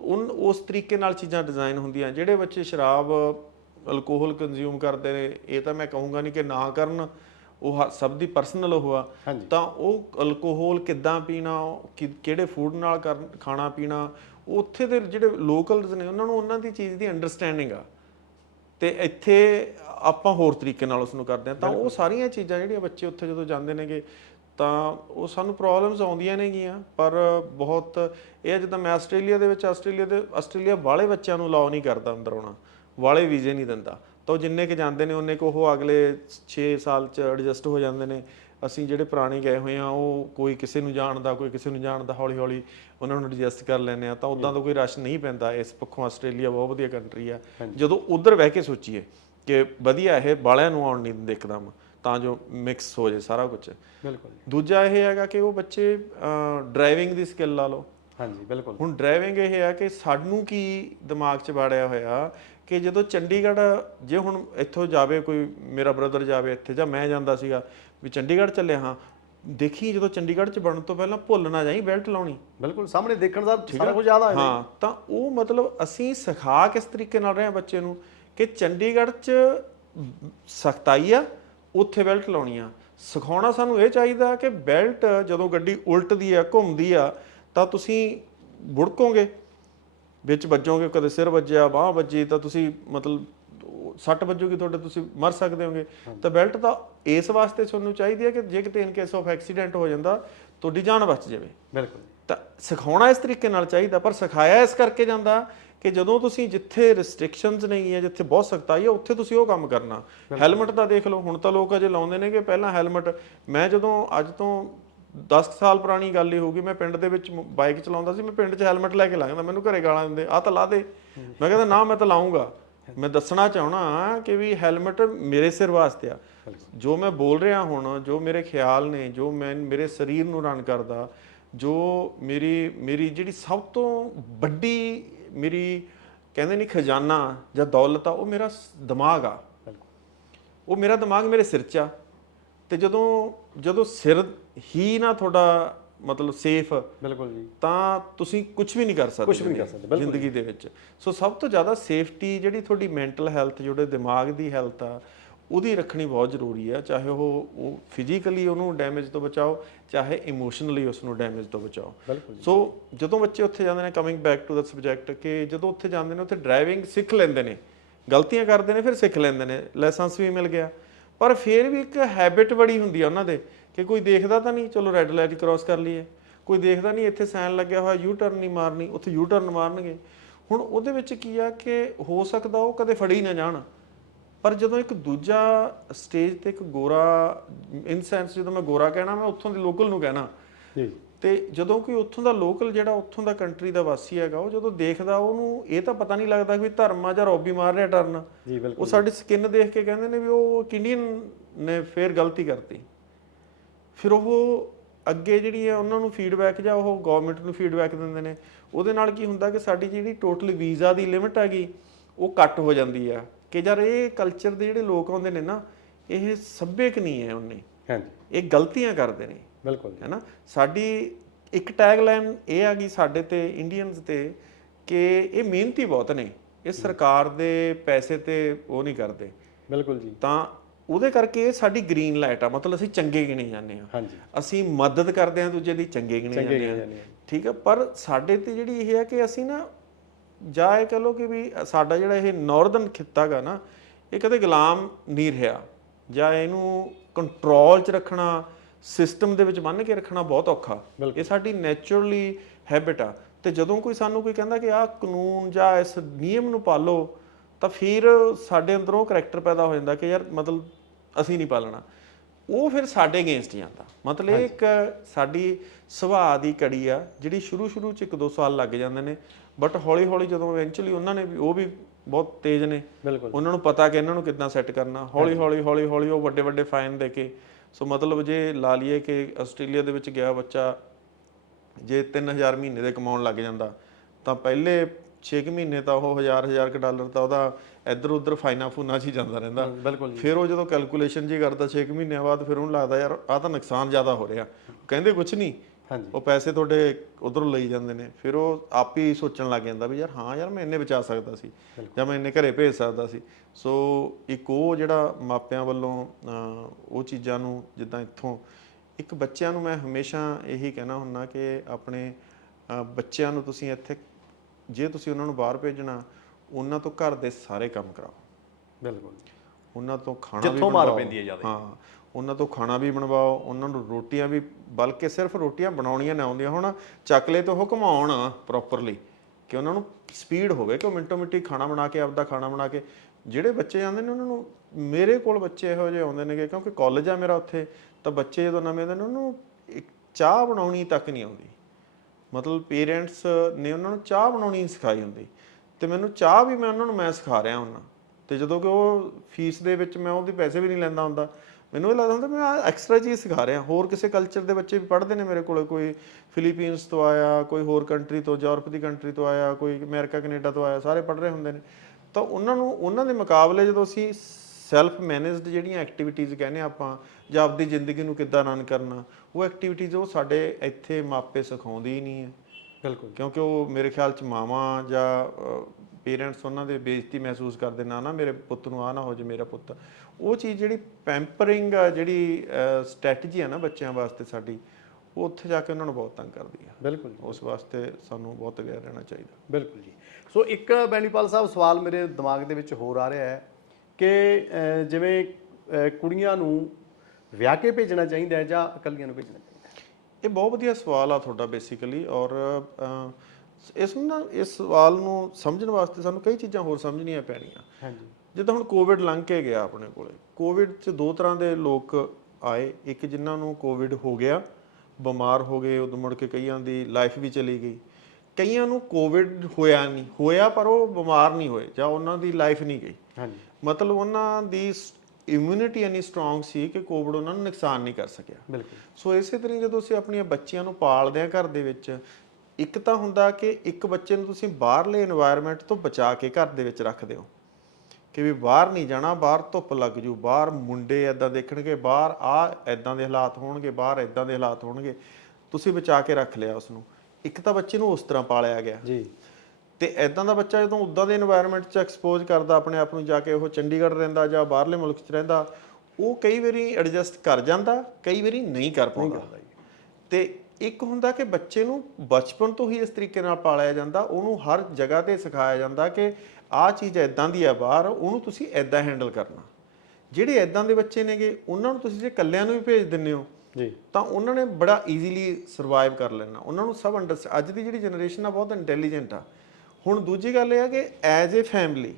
ਉਨ ਉਸ ਤਰੀਕੇ ਨਾਲ ਚੀਜ਼ਾਂ ਡਿਜ਼ਾਈਨ ਹੁੰਦੀਆਂ ਜਿਹੜੇ ਬੱਚੇ ਸ਼ਰਾਬ ਅਲਕੋਹਲ ਕੰਜ਼ਿਊਮ ਕਰਦੇ ਨੇ ਇਹ ਤਾਂ ਮੈਂ ਕਹੂੰਗਾ ਨਹੀਂ ਕਿ ਨਾ ਕਰਨ ਉਹ ਸਭ ਦੀ ਪਰਸਨਲ ਉਹ ਆ। ਹਾਂਜੀ। ਤਾਂ ਉਹ ਅਲਕੋਹਲ ਕਿੱਦਾਂ ਪੀਣਾ ਕਿਹੜੇ ਫੂਡ ਨਾਲ ਖਾਣਾ ਪੀਣਾ ਉੱਥੇ ਦੇ ਜਿਹੜੇ ਲੋਕਲਸ ਨੇ ਉਹਨਾਂ ਨੂੰ ਉਹਨਾਂ ਦੀ ਚੀਜ਼ ਦੀ ਅੰਡਰਸਟੈਂਡਿੰਗ ਆ। ਤੇ ਇੱਥੇ ਆਪਾਂ ਹੋਰ ਤਰੀਕੇ ਨਾਲ ਉਸ ਨੂੰ ਕਰਦੇ ਹਾਂ ਤਾਂ ਉਹ ਸਾਰੀਆਂ ਚੀਜ਼ਾਂ ਜਿਹੜੀਆਂ ਬੱਚੇ ਉੱਥੇ ਜਦੋਂ ਜਾਂਦੇ ਨੇਗੇ ਤਾਂ ਉਹ ਸਾਨੂੰ ਪ੍ਰੋਬਲਮਸ ਆਉਂਦੀਆਂ ਨੇਗੀਆਂ ਪਰ ਬਹੁਤ ਇਹ ਜਿੱਦਾਂ ਮੈਂ ਆਸਟ੍ਰੇਲੀਆ ਦੇ ਵਿੱਚ ਆਸਟ੍ਰੇਲੀਆ ਦੇ ਆਸਟ੍ਰੇਲੀਆ ਵਾਲੇ ਬੱਚਿਆਂ ਨੂੰ ਅਲਾਉ ਨਹੀਂ ਕਰਦਾ ਅੰਦਰ ਆਉਣਾ ਵਾਲੇ ਵੀਜ਼ੇ ਨਹੀਂ ਦਿੰਦਾ। ਤਾਂ ਜਿੰਨੇ ਕਿ ਜਾਂਦੇ ਨੇ ਉਹਨੇ ਕੋ ਉਹ ਅਗਲੇ 6 ਸਾਲ ਚ ਐਡਜਸਟ ਹੋ ਜਾਂਦੇ ਨੇ। ਅਸੀਂ ਜਿਹੜੇ ਪੁਰਾਣੇ ਗਏ ਹੋਏ ਆ ਉਹ ਕੋਈ ਕਿਸੇ ਨੂੰ ਜਾਣਦਾ ਕੋਈ ਕਿਸੇ ਨੂੰ ਜਾਣਦਾ ਹੌਲੀ ਹੌਲੀ ਉਹਨਾਂ ਨੂੰ ਐਡਜਸਟ ਕਰ ਲੈਂਦੇ ਆ ਤਾਂ ਉਦਾਂ ਦਾ ਕੋਈ ਰਸ਼ ਨਹੀਂ ਪੈਂਦਾ ਇਸ ਪੱਖੋਂ ਆਸਟ੍ਰੇਲੀਆ ਬਹੁਤ ਵਧੀਆ ਕੰਟਰੀ ਆ। ਜਦੋਂ ਉਧਰ ਬਹਿ ਕੇ ਸੋਚੀਏ ਕਿ ਵਧੀਆ ਇਹ ਬਾਲਿਆਂ ਨੂੰ ਆਉਣ ਨਹੀਂ ਦਿੰਦੇ ਇੱਕਦਮ ਤਾਂ ਜੋ ਮਿਕਸ ਹੋ ਜਾਏ ਸਾਰਾ ਕੁਝ ਬਿਲਕੁਲ ਜੀ। ਦੂਜਾ ਇਹ ਹੈਗਾ ਕਿ ਉਹ ਬੱਚੇ ਡਰਾਈਵਿੰਗ ਦੀ ਸਕਿੱਲ ਲਾ ਲਓ। ਹਾਂਜੀ ਬਿਲਕੁਲ। ਹੁਣ ਡਰਾਈਵਿੰਗ ਇਹ ਆ ਕਿ ਸਾਨੂੰ ਕੀ ਦਿਮਾਗ 'ਚ ਵਾੜਿਆ ਹੋਇਆ ਕਿ ਜਦੋਂ ਚੰਡੀਗੜ੍ਹ ਜੇ ਹੁਣ ਇੱਥੋਂ ਜਾਵੇ ਕੋਈ ਮੇਰਾ ਬ੍ਰਦਰ ਜਾਵੇ ਇੱਥੇ ਜਾਂ ਮੈਂ ਜਾਂਦਾ ਸੀਗਾ ਵੀ ਚੰਡੀਗੜ੍ਹ ਚੱਲੇ ਹਾਂ ਦੇਖੀ ਜਦੋਂ ਚੰਡੀਗੜ੍ਹ 'ਚ ਬਣਨ ਤੋਂ ਪਹਿਲਾਂ ਭੁੱਲ ਨਾ ਜਾਈ ਬੈਲਟ ਲਾਉਣੀ। ਬਿਲਕੁਲ ਸਾਹਮਣੇ ਦੇਖਣ ਦਾ ਸਾਰਾ ਕੁਝ ਜ਼ਿਆਦਾ ਹੈ ਹਾਂ ਤਾਂ ਉਹ ਮਤਲਬ ਅਸੀਂ ਸਿਖਾ ਕਿਸ ਤਰੀਕੇ ਨਾਲ ਰਹੇ ਹਾਂ ਬੱਚੇ ਨੂੰ ਕਿ ਚੰਡੀਗੜ੍ਹ 'ਚ ਸਖਤਾਈ ਆ ਉੱਥੇ ਬੈਲਟ ਲਾਉਣੀ ਆ। ਸਿਖਾਉਣਾ ਸਾਨੂੰ ਇਹ ਚਾਹੀਦਾ ਕਿ ਬੈਲਟ ਜਦੋਂ ਗੱਡੀ ਉਲਟਦੀ ਆ ਘੁੰਮਦੀ ਆ ਤਾਂ ਤੁਸੀਂ ਬੁੜਕੋਗੇ ਵਿੱਚ ਵੱਜੋਗੇ ਕਦੇ ਸਿਰ ਵੱਜਿਆ ਬਾਹ ਵੱਜੀ ਤਾਂ ਤੁਸੀਂ ਮਤਲਬ ਸੱਟ ਵੱਜੂਗੀ ਤੁਹਾਡੇ ਤੁਸੀਂ ਮਰ ਸਕਦੇ ਹੋਗੇ। ਤਾਂ ਬੈਲਟ ਤਾਂ ਇਸ ਵਾਸਤੇ ਤੁਹਾਨੂੰ ਚਾਹੀਦੀ ਹੈ ਕਿ ਜੇ ਕਿਤੇ ਇਨ ਕੇਸ ਆਫ ਐਕਸੀਡੈਂਟ ਹੋ ਜਾਂਦਾ ਤੁਹਾਡੀ ਜਾਨ ਬਚ ਜਾਵੇ। ਬਿਲਕੁਲ। ਤਾਂ ਸਿਖਾਉਣਾ ਇਸ ਤਰੀਕੇ ਨਾਲ ਚਾਹੀਦਾ ਪਰ ਸਿਖਾਇਆ ਇਸ ਕਰਕੇ ਜਾਂਦਾ ਕਿ ਜਦੋਂ ਤੁਸੀਂ ਜਿੱਥੇ ਰੈਸਟ੍ਰਿਕਸ਼ਨਸ ਨਹੀਂ ਹੈ ਜਿੱਥੇ ਬਹੁਤ ਸਖਤਾਈ ਹੈ ਉੱਥੇ ਤੁਸੀਂ ਉਹ ਕੰਮ ਕਰਨਾ। ਹੈਲਮਟ ਦਾ ਦੇਖ ਲਓ ਹੁਣ ਤਾਂ ਲੋਕ ਅਜੇ ਲਾਉਂਦੇ ਨੇ ਕਿ ਪਹਿਲਾਂ ਹੈਲਮਟ ਮੈਂ ਜਦੋਂ ਅੱਜ ਤੋਂ 10 ਸਾਲ ਪੁਰਾਣੀ ਗੱਲ ਹੀ ਹੋਊਗੀ ਮੈਂ ਪਿੰਡ ਦੇ ਵਿੱਚ ਬਾਈਕ ਚਲਾਉਂਦਾ ਸੀ ਮੈਂ ਪਿੰਡ 'ਚ ਹੈਲਮਟ ਲੈ ਕੇ ਲੰਘਦਾ ਮੈਨੂੰ ਘਰੇ ਗਾਲਾਂ ਦਿੰਦੇ ਆ ਤਾਂ ਲਾ ਦੇ। ਮੈਂ ਕਹਿੰਦਾ ਨਾ ਮੈਂ ਤਾਂ ਲਾਉਂਗਾ। ਮੈਂ ਦੱਸਣਾ ਚਾਹਣਾ ਕਿ ਵੀ ਹੈਲਮਟ ਮੇਰੇ ਸਿਰ ਵਾਸਤੇ ਆ। ਜੋ ਮੈਂ ਬੋਲ ਰਿਹਾ ਹੁਣ ਜੋ ਮੇਰੇ ਖਿਆਲ ਨੇ ਜੋ ਮੈਂ ਮੇਰੇ ਸਰੀਰ ਨੂੰ ਰਨ ਕਰਦਾ ਜੋ ਮੇਰੀ ਮੇਰੀ ਜਿਹੜੀ ਸਭ ਤੋਂ ਵੱਡੀ ਮੇਰੀ ਕਹਿੰਦੇ ਨਹੀਂ ਖਜ਼ਾਨਾ ਜਾਂ ਦੌਲਤ ਆ ਉਹ ਮੇਰਾ ਦਿਮਾਗ ਆ। ਉਹ ਮੇਰਾ ਦਿਮਾਗ ਮੇਰੇ ਸਿਰ 'ਚ ਆ। ਤੇ ਜਦੋਂ ਜਦੋਂ ਸਿਰ ਹੀ ਨਾ ਤੁਹਾਡਾ ਮਤਲਬ ਸੇਫ ਬਿਲਕੁਲ ਜੀ। ਤਾਂ ਤੁਸੀਂ ਕੁਝ ਵੀ ਨਹੀਂ ਕਰ ਸਕਦੇ ਕੁਛ ਵੀ ਨਹੀਂ ਕਰ ਸਕਦੇ, ਜ਼ਿੰਦਗੀ ਦੇ ਵਿੱਚ। ਸੋ ਸਭ ਤੋਂ ਜ਼ਿਆਦਾ ਸੇਫਟੀ ਜਿਹੜੀ ਤੁਹਾਡੀ ਮੈਂਟਲ ਹੈਲਥ ਜਿਹੜੇ ਦਿਮਾਗ ਦੀ ਹੈਲਥ ਆ ਉਹਦੀ ਰੱਖਣੀ ਬਹੁਤ ਜ਼ਰੂਰੀ ਆ ਚਾਹੇ ਉਹ ਉਹ ਫਿਜ਼ੀਕਲੀ ਉਹਨੂੰ ਡੈਮੇਜ ਤੋਂ ਬਚਾਓ ਚਾਹੇ ਇਮੋਸ਼ਨਲੀ ਉਸ ਨੂੰ ਡੈਮੇਜ ਤੋਂ ਬਚਾਓ। ਸੋ ਜਦੋਂ ਬੱਚੇ ਉੱਥੇ ਜਾਂਦੇ ਨੇ coming back to the subject ਕਿ ਜਦੋਂ ਉੱਥੇ ਜਾਂਦੇ ਨੇ ਉੱਥੇ ਡਰਾਈਵਿੰਗ ਸਿੱਖ ਲੈਂਦੇ ਨੇ ਗਲਤੀਆਂ ਕਰਦੇ ਨੇ ਫਿਰ ਸਿੱਖ ਲੈਂਦੇ ਨੇ ਲਾਇਸੈਂਸ ਵੀ ਮਿਲ ਗਿਆ। ਪਰ ਫਿਰ ਵੀ ਇੱਕ ਹੈਬਿਟ ਬੜੀ ਹੁੰਦੀ ਆ ਉਹਨਾਂ ਦੇ ਕਿ ਕੋਈ ਦੇਖਦਾ ਤਾਂ ਨਹੀਂ ਚਲੋ ਰੈੱਡ ਲਾਈਟ ਕ੍ਰਾਸ ਕਰ ਲਈਏ। ਕੋਈ ਦੇਖਦਾ ਨਹੀਂ ਇੱਥੇ ਸਾਈਨ ਲੱਗਿਆ ਹੋਇਆ ਯੂ ਟਰਨ ਨਹੀਂ ਮਾਰਨੀ ਉੱਥੇ ਯੂ ਟਰਨ ਮਾਰਨਗੇ। ਹੁਣ ਉਹਦੇ ਵਿੱਚ ਕੀ ਆ ਕਿ ਹੋ ਸਕਦਾ ਉਹ ਕਦੇ ਫੜੀ ਨਾ ਜਾਣ। ਪਰ ਜਦੋਂ ਇੱਕ ਦੂਜਾ ਸਟੇਜ ਤੇ ਇੱਕ ਗੋਰਾ ਇਨ ਸੈਂਸ ਜਦੋਂ ਮੈਂ ਗੋਰਾ ਕਹਿਣਾ ਮੈਂ ਉੱਥੋਂ ਦੇ ਲੋਕਲ ਨੂੰ ਕਹਿਣਾ। ਜੀ। ਤੇ ਜਦੋਂ ਕੋਈ ਉੱਥੋਂ ਦਾ ਲੋਕਲ ਜਿਹੜਾ ਉੱਥੋਂ ਦਾ ਕੰਟਰੀ ਦਾ ਵਾਸੀ ਹੈਗਾ ਉਹ ਜਦੋਂ ਦੇਖਦਾ ਉਹਨੂੰ ਇਹ ਤਾਂ ਪਤਾ ਨਹੀਂ ਲੱਗਦਾ ਕਿ ਧਰਮ ਆ ਜਾਂ ਰੋਬੀ ਮਾਰ ਰਿਹਾ ਟਰਨ ਜੀ ਬਿਲਕੁਲ। ਉਹ ਸਾਡੀ ਸਕਿਨ ਦੇਖ ਕੇ ਕਹਿੰਦੇ ਨੇ ਵੀ ਉਹ ਕਿੰਡੀਅਨ ਨੇ ਫੇਰ ਗਲਤੀ ਕਰਤੀ। ਫਿਰ ਉਹ ਅੱਗੇ ਜਿਹੜੀ ਹੈ ਉਹਨਾਂ ਨੂੰ ਫੀਡਬੈਕ ਜਾਂ ਉਹ ਗਵਰਨਮੈਂਟ ਨੂੰ ਫੀਡਬੈਕ ਦਿੰਦੇ ਨੇ ਉਹਦੇ ਨਾਲ ਕੀ ਹੁੰਦਾ ਕਿ ਸਾਡੀ ਜਿਹੜੀ ਟੋਟਲ ਵੀਜ਼ਾ ਦੀ ਲਿਮਿਟ ਹੈਗੀ ਉਹ ਕੱਟ ਹੋ ਜਾਂਦੀ ਆ। ਕਿ ਯਾਰ ਇਹ ਕਲਚਰ ਦੇ ਜਿਹੜੇ ਲੋਕ ਆਉਂਦੇ ਨੇ ਨਾ ਇਹ ਸੱਭਿਅਕ ਨਹੀਂ ਹੈ ਉਹਨੇ। ਹਾਂਜੀ। ਇਹ ਗਲਤੀਆਂ ਕਰਦੇ ਨੇ। ਬਿਲਕੁਲ ਜੀ। ਹੈਨਾ ਸਾਡੀ ਇੱਕ ਟੈਗਲਾਈਨ ਇਹ ਆ ਗਈ ਸਾਡੇ ਤੇ ਇੰਡੀਅਨਸ ਤੇ ਕਿ ਇਹ ਮਿਹਨਤੀ ਬਹੁਤ ਨੇ। ਇਹ ਸਰਕਾਰ ਦੇ ਪੈਸੇ ਤੇ ਉਹ ਨਹੀਂ ਕਰਦੇ। ਬਿਲਕੁਲ ਜੀ। ਤਾਂ ਉਹਦੇ ਕਰਕੇ ਇਹ ਸਾਡੀ ਗ੍ਰੀਨ ਲਾਈਟ ਆ। ਮਤਲਬ ਅਸੀਂ ਚੰਗੇ ਗਿਣੇ ਜਾਂਦੇ ਆ ਹਾਂਜੀ। ਅਸੀਂ ਮਦਦ ਕਰਦੇ ਹਾਂ ਦੂਜੇ ਦੀ ਚੰਗੇ ਗਿਣੇ ਜਾਂਦੇ ਆ ਆ। ਠੀਕ ਆ? ਪਰ ਸਾਡੇ ਤੇ ਜਿਹੜੀ ਇਹ ਹੈ ਕਿ ਅਸੀਂ ਨਾ ਜਾਂ ਇਹ ਕਹ ਲਓ ਕਿ ਵੀ ਸਾਡਾ ਜਿਹੜਾ ਇਹ ਨਾਰਥਰਨ ਖਿੱਤਾ ਗਾ ਨਾ ਇਹ ਕਦੇ ਗੁਲਾਮ ਨਹੀਂ ਰਿਹਾ। ਜਾਂ ਇਹਨੂੰ ਕੰਟਰੋਲ 'ਚ ਰੱਖਣਾ ਸਿਸਟਮ ਦੇ ਵਿੱਚ ਬੰਨ੍ਹ ਕੇ ਰੱਖਣਾ ਬਹੁਤ ਔਖਾ। ਇਹ ਸਾਡੀ ਨੇਚਰਲੀ ਹੈਬਿਟ ਆ। ਤੇ ਜਦੋਂ ਕੋਈ ਸਾਨੂੰ ਕੋਈ ਕਹਿੰਦਾ ਕਿ ਆਹ ਕਾਨੂੰਨ ਜਾਂ ਇਸ ਨਿਯਮ ਨੂੰ ਪਾਲੋ ਤਾਂ ਫਿਰ ਸਾਡੇ ਅੰਦਰੋਂ ਕਰੈਕਟਰ ਪੈਦਾ ਹੋ ਜਾਂਦਾ ਕਿ ਯਾਰ ਮਤਲਬ ਅਸੀਂ ਨਹੀਂ ਪਾਲਣਾ। ਉਹ ਫਿਰ ਸਾਡੇ ਅਗੇਂਸਟ ਜਾਂਦਾ। ਮਤਲਬ ਇਹ ਇੱਕ ਸਾਡੀ ਸੁਭਾਅ ਦੀ ਕੜੀ ਆ ਜਿਹੜੀ ਸ਼ੁਰੂ ਸ਼ੁਰੂ ਚ ਇੱਕ ਦੋ ਸਾਲ ਲੱਗ ਜਾਂਦੇ ਨੇ। ਬਟ ਹੌਲੀ ਹੌਲੀ ਜਦੋਂ ਇਵੈਂਚੁਅਲੀ ਉਹਨਾਂ ਨੇ ਵੀ ਉਹ ਵੀ ਬਹੁਤ ਤੇਜ਼ ਨੇ। ਬਿਲਕੁਲ। ਉਹਨਾਂ ਨੂੰ ਪਤਾ ਕਿ ਇਹਨਾਂ ਨੂੰ ਕਿੱਦਾਂ ਸੈੱਟ ਕਰਨਾ। ਹੌਲੀ ਹੌਲੀ ਹੌਲੀ ਹੌਲੀ ਉਹ ਵੱਡੇ ਵੱਡੇ ਫਾਈਨ ਦੇ ਕੇ ਸੋ ਮਤਲਬ ਜੇ ਲਾ ਲਈਏ ਕਿ ਆਸਟ੍ਰੇਲੀਆ ਦੇ ਵਿੱਚ ਗਿਆ ਬੱਚਾ ਜੇ 3000 ਮਹੀਨੇ ਦੇ ਕਮਾਉਣ ਲੱਗ ਜਾਂਦਾ ਤਾਂ ਪਹਿਲੇ 6 ਮਹੀਨੇ ਤਾਂ ਉਹ 1000 1000 ਕ ਡਾਲਰ ਤਾਂ ਉਹਦਾ ਇੱਧਰ ਉੱਧਰ ਫਾਈਨਾ ਫੂਨਾ 'ਚ ਹੀ ਜਾਂਦਾ ਰਹਿੰਦਾ। ਬਿਲਕੁਲ ਫਿਰ ਉਹ ਜਦੋਂ ਕੈਲਕੂਲੇਸ਼ਨ ਜੀ ਕਰਦਾ 6 ਮਹੀਨਿਆਂ ਬਾਅਦ ਫਿਰ ਉਹਨੂੰ ਲੱਗਦਾ ਯਾਰ ਆਹ ਤਾਂ ਨੁਕਸਾਨ ਜ਼ਿਆਦਾ ਹੋ ਰਿਹਾ। ਕਹਿੰਦੇ ਕੁਝ ਨਹੀਂ ਉਹ ਪੈਸੇ ਤੁਹਾਡੇ ਉਧਰੋਂ ਲਈ ਜਾਂਦੇ ਨੇ। ਫਿਰ ਉਹ ਆਪ ਹੀ ਸੋਚਣ ਲੱਗ ਜਾਂਦਾ ਵੀ ਯਾਰ ਹਾਂ ਯਾਰ ਮੈਂ ਇੰਨੇ ਬਚਾ ਸਕਦਾ ਸੀ ਜਾਂ ਮੈਂ ਇੰਨੇ ਘਰੇ ਭੇਜ ਸਕਦਾ ਸੀ। ਸੋ ਇੱਕ ਉਹ ਜਿਹੜਾ ਮਾਪਿਆਂ ਵੱਲੋਂ ਉਹ ਚੀਜ਼ਾਂ ਨੂੰ ਜਿੱਦਾਂ ਇੱਥੋਂ ਇੱਕ ਬੱਚਿਆਂ ਨੂੰ ਮੈਂ ਹਮੇਸ਼ਾ ਇਹੀ ਕਹਿਣਾ ਹੁੰਦਾ ਕਿ ਆਪਣੇ ਬੱਚਿਆਂ ਨੂੰ ਤੁਸੀਂ ਇੱਥੇ ਜੇ ਤੁਸੀਂ ਉਹਨਾਂ ਨੂੰ ਬਾਹਰ ਭੇਜਣਾ ਉਹਨਾਂ ਤੋਂ ਘਰ ਦੇ ਸਾਰੇ ਕੰਮ ਕਰਾਓ। ਬਿਲਕੁਲ। ਉਹਨਾਂ ਤੋਂ ਖਾਣਾ ਵੀ ਜਿੱਥੋਂ ਮਾਰ। ਪੈਂਦੀ ਹੈ ਜ਼ਿਆਦਾ। ਹਾਂ। ਉਹਨਾਂ ਤੋਂ ਖਾਣਾ ਵੀ ਬਣਵਾਓ, ਉਹਨਾਂ ਨੂੰ ਰੋਟੀਆਂ ਵੀ, ਬਲਕਿ ਸਿਰਫ ਰੋਟੀਆਂ ਬਣਾਉਣੀਆਂ ਨਾ ਆਉਂਦੀਆਂ ਹੁਣ ਚੱਕਲੇ ਤੋਂ ਉਹ ਘਮਾਉਣ ਪ੍ਰੋਪਰਲੀ ਕਿ ਉਹਨਾਂ ਨੂੰ ਸਪੀਡ ਹੋਵੇ, ਕਿ ਉਹ ਮਿੰਟੋ ਮਿੰਟੀ ਖਾਣਾ ਬਣਾ ਕੇ, ਆਪਦਾ ਖਾਣਾ ਬਣਾ ਕੇ। ਜਿਹੜੇ ਬੱਚੇ ਜਾਂਦੇ ਨੇ, ਉਹਨਾਂ ਨੂੰ ਮੇਰੇ ਕੋਲ ਬੱਚੇ ਇਹੋ ਜਿਹੇ ਆਉਂਦੇ ਨੇਗੇ, ਕਿਉਂਕਿ ਕਾਲਜ ਆ ਮੇਰਾ ਉੱਥੇ, ਤਾਂ ਬੱਚੇ ਜਦੋਂ ਨਵੇਂ ਆਉਂਦੇ ਨੇ, ਉਹਨੂੰ ਇੱਕ ਚਾਹ ਬਣਾਉਣੀ ਤੱਕ ਨਹੀਂ ਆਉਂਦੀ। ਮਤਲਬ ਪੇਰੈਂਟਸ ਨੇ ਉਹਨਾਂ ਨੂੰ ਚਾਹ ਬਣਾਉਣੀ ਸਿਖਾਈ ਹੁੰਦੀ। ਤੇ ਮੈਨੂੰ ਚਾਹ ਵੀ ਮੈਂ ਉਹਨਾਂ ਨੂੰ, ਮੈਂ ਸਿਖਾ ਰਿਹਾ ਹੁੰਦਾ। ਤੇ ਜਦੋਂ ਕਿ ਉਹ ਫੀਸ ਦੇ ਵਿੱਚ ਮੈਂ ਉਹਦੇ ਪੈਸੇ ਵੀ ਨਹੀਂ ਲੈਂਦਾ ਹੁੰਦਾ। ਮੈਨੂੰ ਇਹ ਲੱਗਦਾ ਹੁੰਦਾ ਮੈਂ ਆ ਐਕਸਟਰਾ ਚੀਜ਼ ਸਿਖਾ ਰਿਹਾ। ਹੋਰ ਕਿਸੇ ਕਲਚਰ ਦੇ ਬੱਚੇ ਵੀ ਪੜ੍ਹਦੇ ਨੇ ਮੇਰੇ ਕੋਲੇ ਕੋਈ ਫਿਲੀਪੀਨਸ ਤੋਂ ਆਇਆ ਕੋਈ ਹੋਰ ਕੰਟਰੀ ਤੋਂ ਯੂਰਪ ਦੀ ਕੰਟਰੀ ਤੋਂ ਆਇਆ ਕੋਈ ਅਮਰੀਕਾ ਕੈਨੇਡਾ ਤੋਂ ਆਇਆ ਸਾਰੇ ਪੜ੍ਹ ਰਹੇ ਹੁੰਦੇ ਨੇ। ਤਾਂ ਉਹਨਾਂ ਨੂੰ ਉਹਨਾਂ ਦੇ ਮੁਕਾਬਲੇ ਜਦੋਂ ਅਸੀਂ ਸੈਲਫ ਮੈਨੇਜਡ ਜਿਹੜੀਆਂ ਐਕਟੀਵਿਟੀਜ਼ ਕਹਿੰਦੇ ਆਪਾਂ ਜਾਂ ਆਪਦੀ ਜ਼ਿੰਦਗੀ ਨੂੰ ਕਿੱਦਾਂ ਰਨ ਕਰਨਾ ਉਹ ਐਕਟੀਵਿਟੀਜ਼ ਉਹ ਸਾਡੇ ਇੱਥੇ ਮਾਪੇ ਸਿਖਾਉਂਦੇ ਹੀ ਨਹੀਂ ਹੈ। ਬਿਲਕੁਲ। ਕਿਉਂਕਿ ਉਹ ਮੇਰੇ ਖਿਆਲ ਚ ਮਾਵਾਂ ਜਾਂ ਪੇਰੈਂਟਸ ਉਹਨਾਂ ਦੇ ਬੇਇੱਜ਼ਤੀ ਮਹਿਸੂਸ ਕਰਦੇ ਨਾ ਨਾ ਮੇਰੇ ਪੁੱਤ ਨੂੰ ਆ ਨਾ ਹੋ ਜੇ ਮੇਰਾ ਪੁੱਤ। ਉਹ ਚੀਜ਼ ਜਿਹੜੀ ਪੈਂਪਰਿੰਗ ਜਿਹੜੀ ਸਟ੍ਰੈਟਜੀ ਆ ਨਾ ਬੱਚਿਆਂ ਵਾਸਤੇ ਸਾਡੀ ਉਹ ਉੱਥੇ ਜਾ ਕੇ ਉਹਨਾਂ ਨੂੰ ਬਹੁਤ ਤੰਗ ਕਰਦੀ ਆ। ਬਿਲਕੁਲ ਉਸ ਵਾਸਤੇ ਸਾਨੂੰ ਬਹੁਤ ਅਵੇਅਰ ਰਹਿਣਾ ਚਾਹੀਦਾ। ਬਿਲਕੁਲ ਜੀ। ਸੋ ਇੱਕ ਬੈਨੀਪਾਲ ਸਾਹਿਬ ਸਵਾਲ ਮੇਰੇ ਦਿਮਾਗ ਦੇ ਵਿੱਚ ਹੋਰ ਆ ਰਿਹਾ ਹੈ ਕਿ ਜਿਵੇਂ ਕੁੜੀਆਂ ਨੂੰ ਵਿਆਹ ਕੇ ਭੇਜਣਾ ਚਾਹੀਦਾ ਹੈ ਜਾਂ ਇਕੱਲੀਆਂ ਨੂੰ ਭੇਜਣਾ ਚਾਹੀਦਾ ਹੈ? ਇਹ ਬਹੁਤ ਵਧੀਆ ਸਵਾਲ ਆ ਤੁਹਾਡਾ ਬੇਸਿਕਲੀ ਔਰ ਇਸ ਨੂੰ ਨਾ ਇਸ ਸਵਾਲ ਨੂੰ ਸਮਝਣ ਵਾਸਤੇ ਸਾਨੂੰ ਕਈ ਚੀਜ਼ਾਂ ਹੋਰ ਸਮਝਣੀਆਂ ਪੈਣੀਆਂ। ਹਾਂਜੀ। ਜਿੱਦਾਂ ਹੁਣ ਕੋਵਿਡ ਲੰਘ ਕੇ ਗਿਆ ਆਪਣੇ ਕੋਲੇ। ਕੋਵਿਡ 'ਚ ਦੋ ਤਰ੍ਹਾਂ ਦੇ ਲੋਕ ਆਏ। ਇੱਕ ਜਿਨ੍ਹਾਂ ਨੂੰ ਕੋਵਿਡ ਹੋ ਗਿਆ ਬਿਮਾਰ ਹੋ ਗਏ ਉਦੋਂ ਮੁੜ ਕੇ ਕਈਆਂ ਦੀ ਲਾਈਫ ਵੀ ਚਲੀ ਗਈ। ਕਈਆਂ ਨੂੰ ਕੋਵਿਡ ਹੋਇਆ ਨਹੀਂ। ਹੋਇਆ ਪਰ ਉਹ ਬਿਮਾਰ ਨਹੀਂ ਹੋਏ ਜਾਂ ਉਹਨਾਂ ਦੀ ਲਾਈਫ ਨਹੀਂ ਗਈ। ਹਾਂਜੀ। ਮਤਲਬ ਉਹਨਾਂ ਦੀ ਇਮਿਊਨਿਟੀ ਇੰਨੀ ਸਟਰੋਂਗ ਸੀ ਕਿ ਕੋਵਿਡ ਉਹਨਾਂ ਨੂੰ ਨੁਕਸਾਨ ਨਹੀਂ ਕਰ ਸਕਿਆ। ਬਿਲਕੁਲ। ਸੋ ਇਸੇ ਤਰ੍ਹਾਂ ਜਦੋਂ ਅਸੀਂ ਆਪਣੀਆਂ ਬੱਚੀਆਂ ਨੂੰ ਪਾਲਦੇ ਹਾਂ ਘਰ ਦੇ ਵਿੱਚ। ਇੱਕ ਤਾਂ ਹੁੰਦਾ ਕਿ ਇੱਕ ਬੱਚੇ ਨੂੰ ਤੁਸੀਂ ਬਾਹਰਲੇ এনवायरमेंट ਤੋਂ ਬਚਾ ਕੇ ਘਰ ਦੇ ਵਿੱਚ ਰੱਖਦੇ ਹੋ। ਕਿ ਵੀ ਬਾਹਰ ਨਹੀਂ ਜਾਣਾ ਬਾਹਰ ਧੁੱਪ ਲੱਗ ਜੂ ਬਾਹਰ ਮੁੰਡੇ ਐਦਾਂ ਦੇਖਣਗੇ ਬਾਹਰ ਆ ਐਦਾਂ ਦੇ ਹਾਲਾਤ ਹੋਣਗੇ ਬਾਹਰ ਐਦਾਂ ਦੇ ਹਾਲਾਤ ਹੋਣਗੇ ਤੁਸੀਂ ਬਚਾ ਕੇ ਰੱਖ ਲਿਆ ਉਸ ਨੂੰ ਇੱਕ ਤਾਂ ਬੱਚੇ ਨੂੰ ਉਸ ਤਰ੍ਹਾਂ ਪਾਲਿਆ ਗਿਆ। ਜੀ। ਤੇ ਐਦਾਂ ਦਾ ਬੱਚਾ ਜਦੋਂ ਉਦਾਂ ਦੇ এনवायरमेंट 'ਚ ਐਕਸਪੋਜ਼ ਕਰਦਾ ਆਪਣੇ ਆਪ ਨੂੰ ਜਾ ਕੇ ਉਹ ਚੰਡੀਗੜ੍ਹ ਰਹਿੰਦਾ ਜਾਂ ਬਾਹਰਲੇ ਮੁਲਕ 'ਚ ਰਹਿੰਦਾ ਉਹ ਕਈ ਵਾਰੀ ਐਡਜਸਟ ਕਰ ਜਾਂਦਾ ਕਈ ਵਾਰੀ ਨਹੀਂ ਕਰ ਪਾਉਂਦਾ। ਤੇ ਇੱਕ ਹੁੰਦਾ ਕਿ ਬੱਚੇ ਨੂੰ ਬਚਪਨ ਤੋਂ ਹੀ ਇਸ ਤਰੀਕੇ ਨਾਲ ਪਾਲਿਆ ਜਾਂਦਾ ਉਹਨੂੰ ਹਰ ਜਗ੍ਹਾ ਤੇ ਸਿਖਾਇਆ ਜਾਂਦਾ ਕਿ ਆਹ ਚੀਜ਼ ਐਦਾਂ ਦੀ ਆ ਬਾਹਰ ਉਹਨੂੰ ਤੁਸੀਂ ਐਦਾਂ ਹੈਂਡਲ ਕਰਨਾ। ਜਿਹੜੇ ਐਦਾਂ ਦੇ ਬੱਚੇ ਨੇਗੇ ਉਹਨਾਂ ਨੂੰ ਤੁਸੀਂ ਜੇ ਇਕੱਲਿਆਂ ਨੂੰ ਵੀ ਭੇਜ ਦਿੰਦੇ ਹੋ ਜੀ। ਤਾਂ ਉਹਨਾਂ ਨੇ ਬੜਾ ਈਜ਼ੀਲੀ ਸਰਵਾਈਵ ਕਰ ਲੈਣਾ। ਉਹਨਾਂ ਨੂੰ ਸਭ ਅੰਡਰ ਅੱਜ ਦੀ ਜਿਹੜੀ ਜਨਰੇਸ਼ਨ ਆ ਬਹੁਤ ਇੰਟੈਲੀਜੈਂਟ ਆ। ਹੁਣ ਦੂਜੀ ਗੱਲ ਇਹ ਆ ਕਿ ਐਜ਼ ਅ ਫੈਮਿਲੀ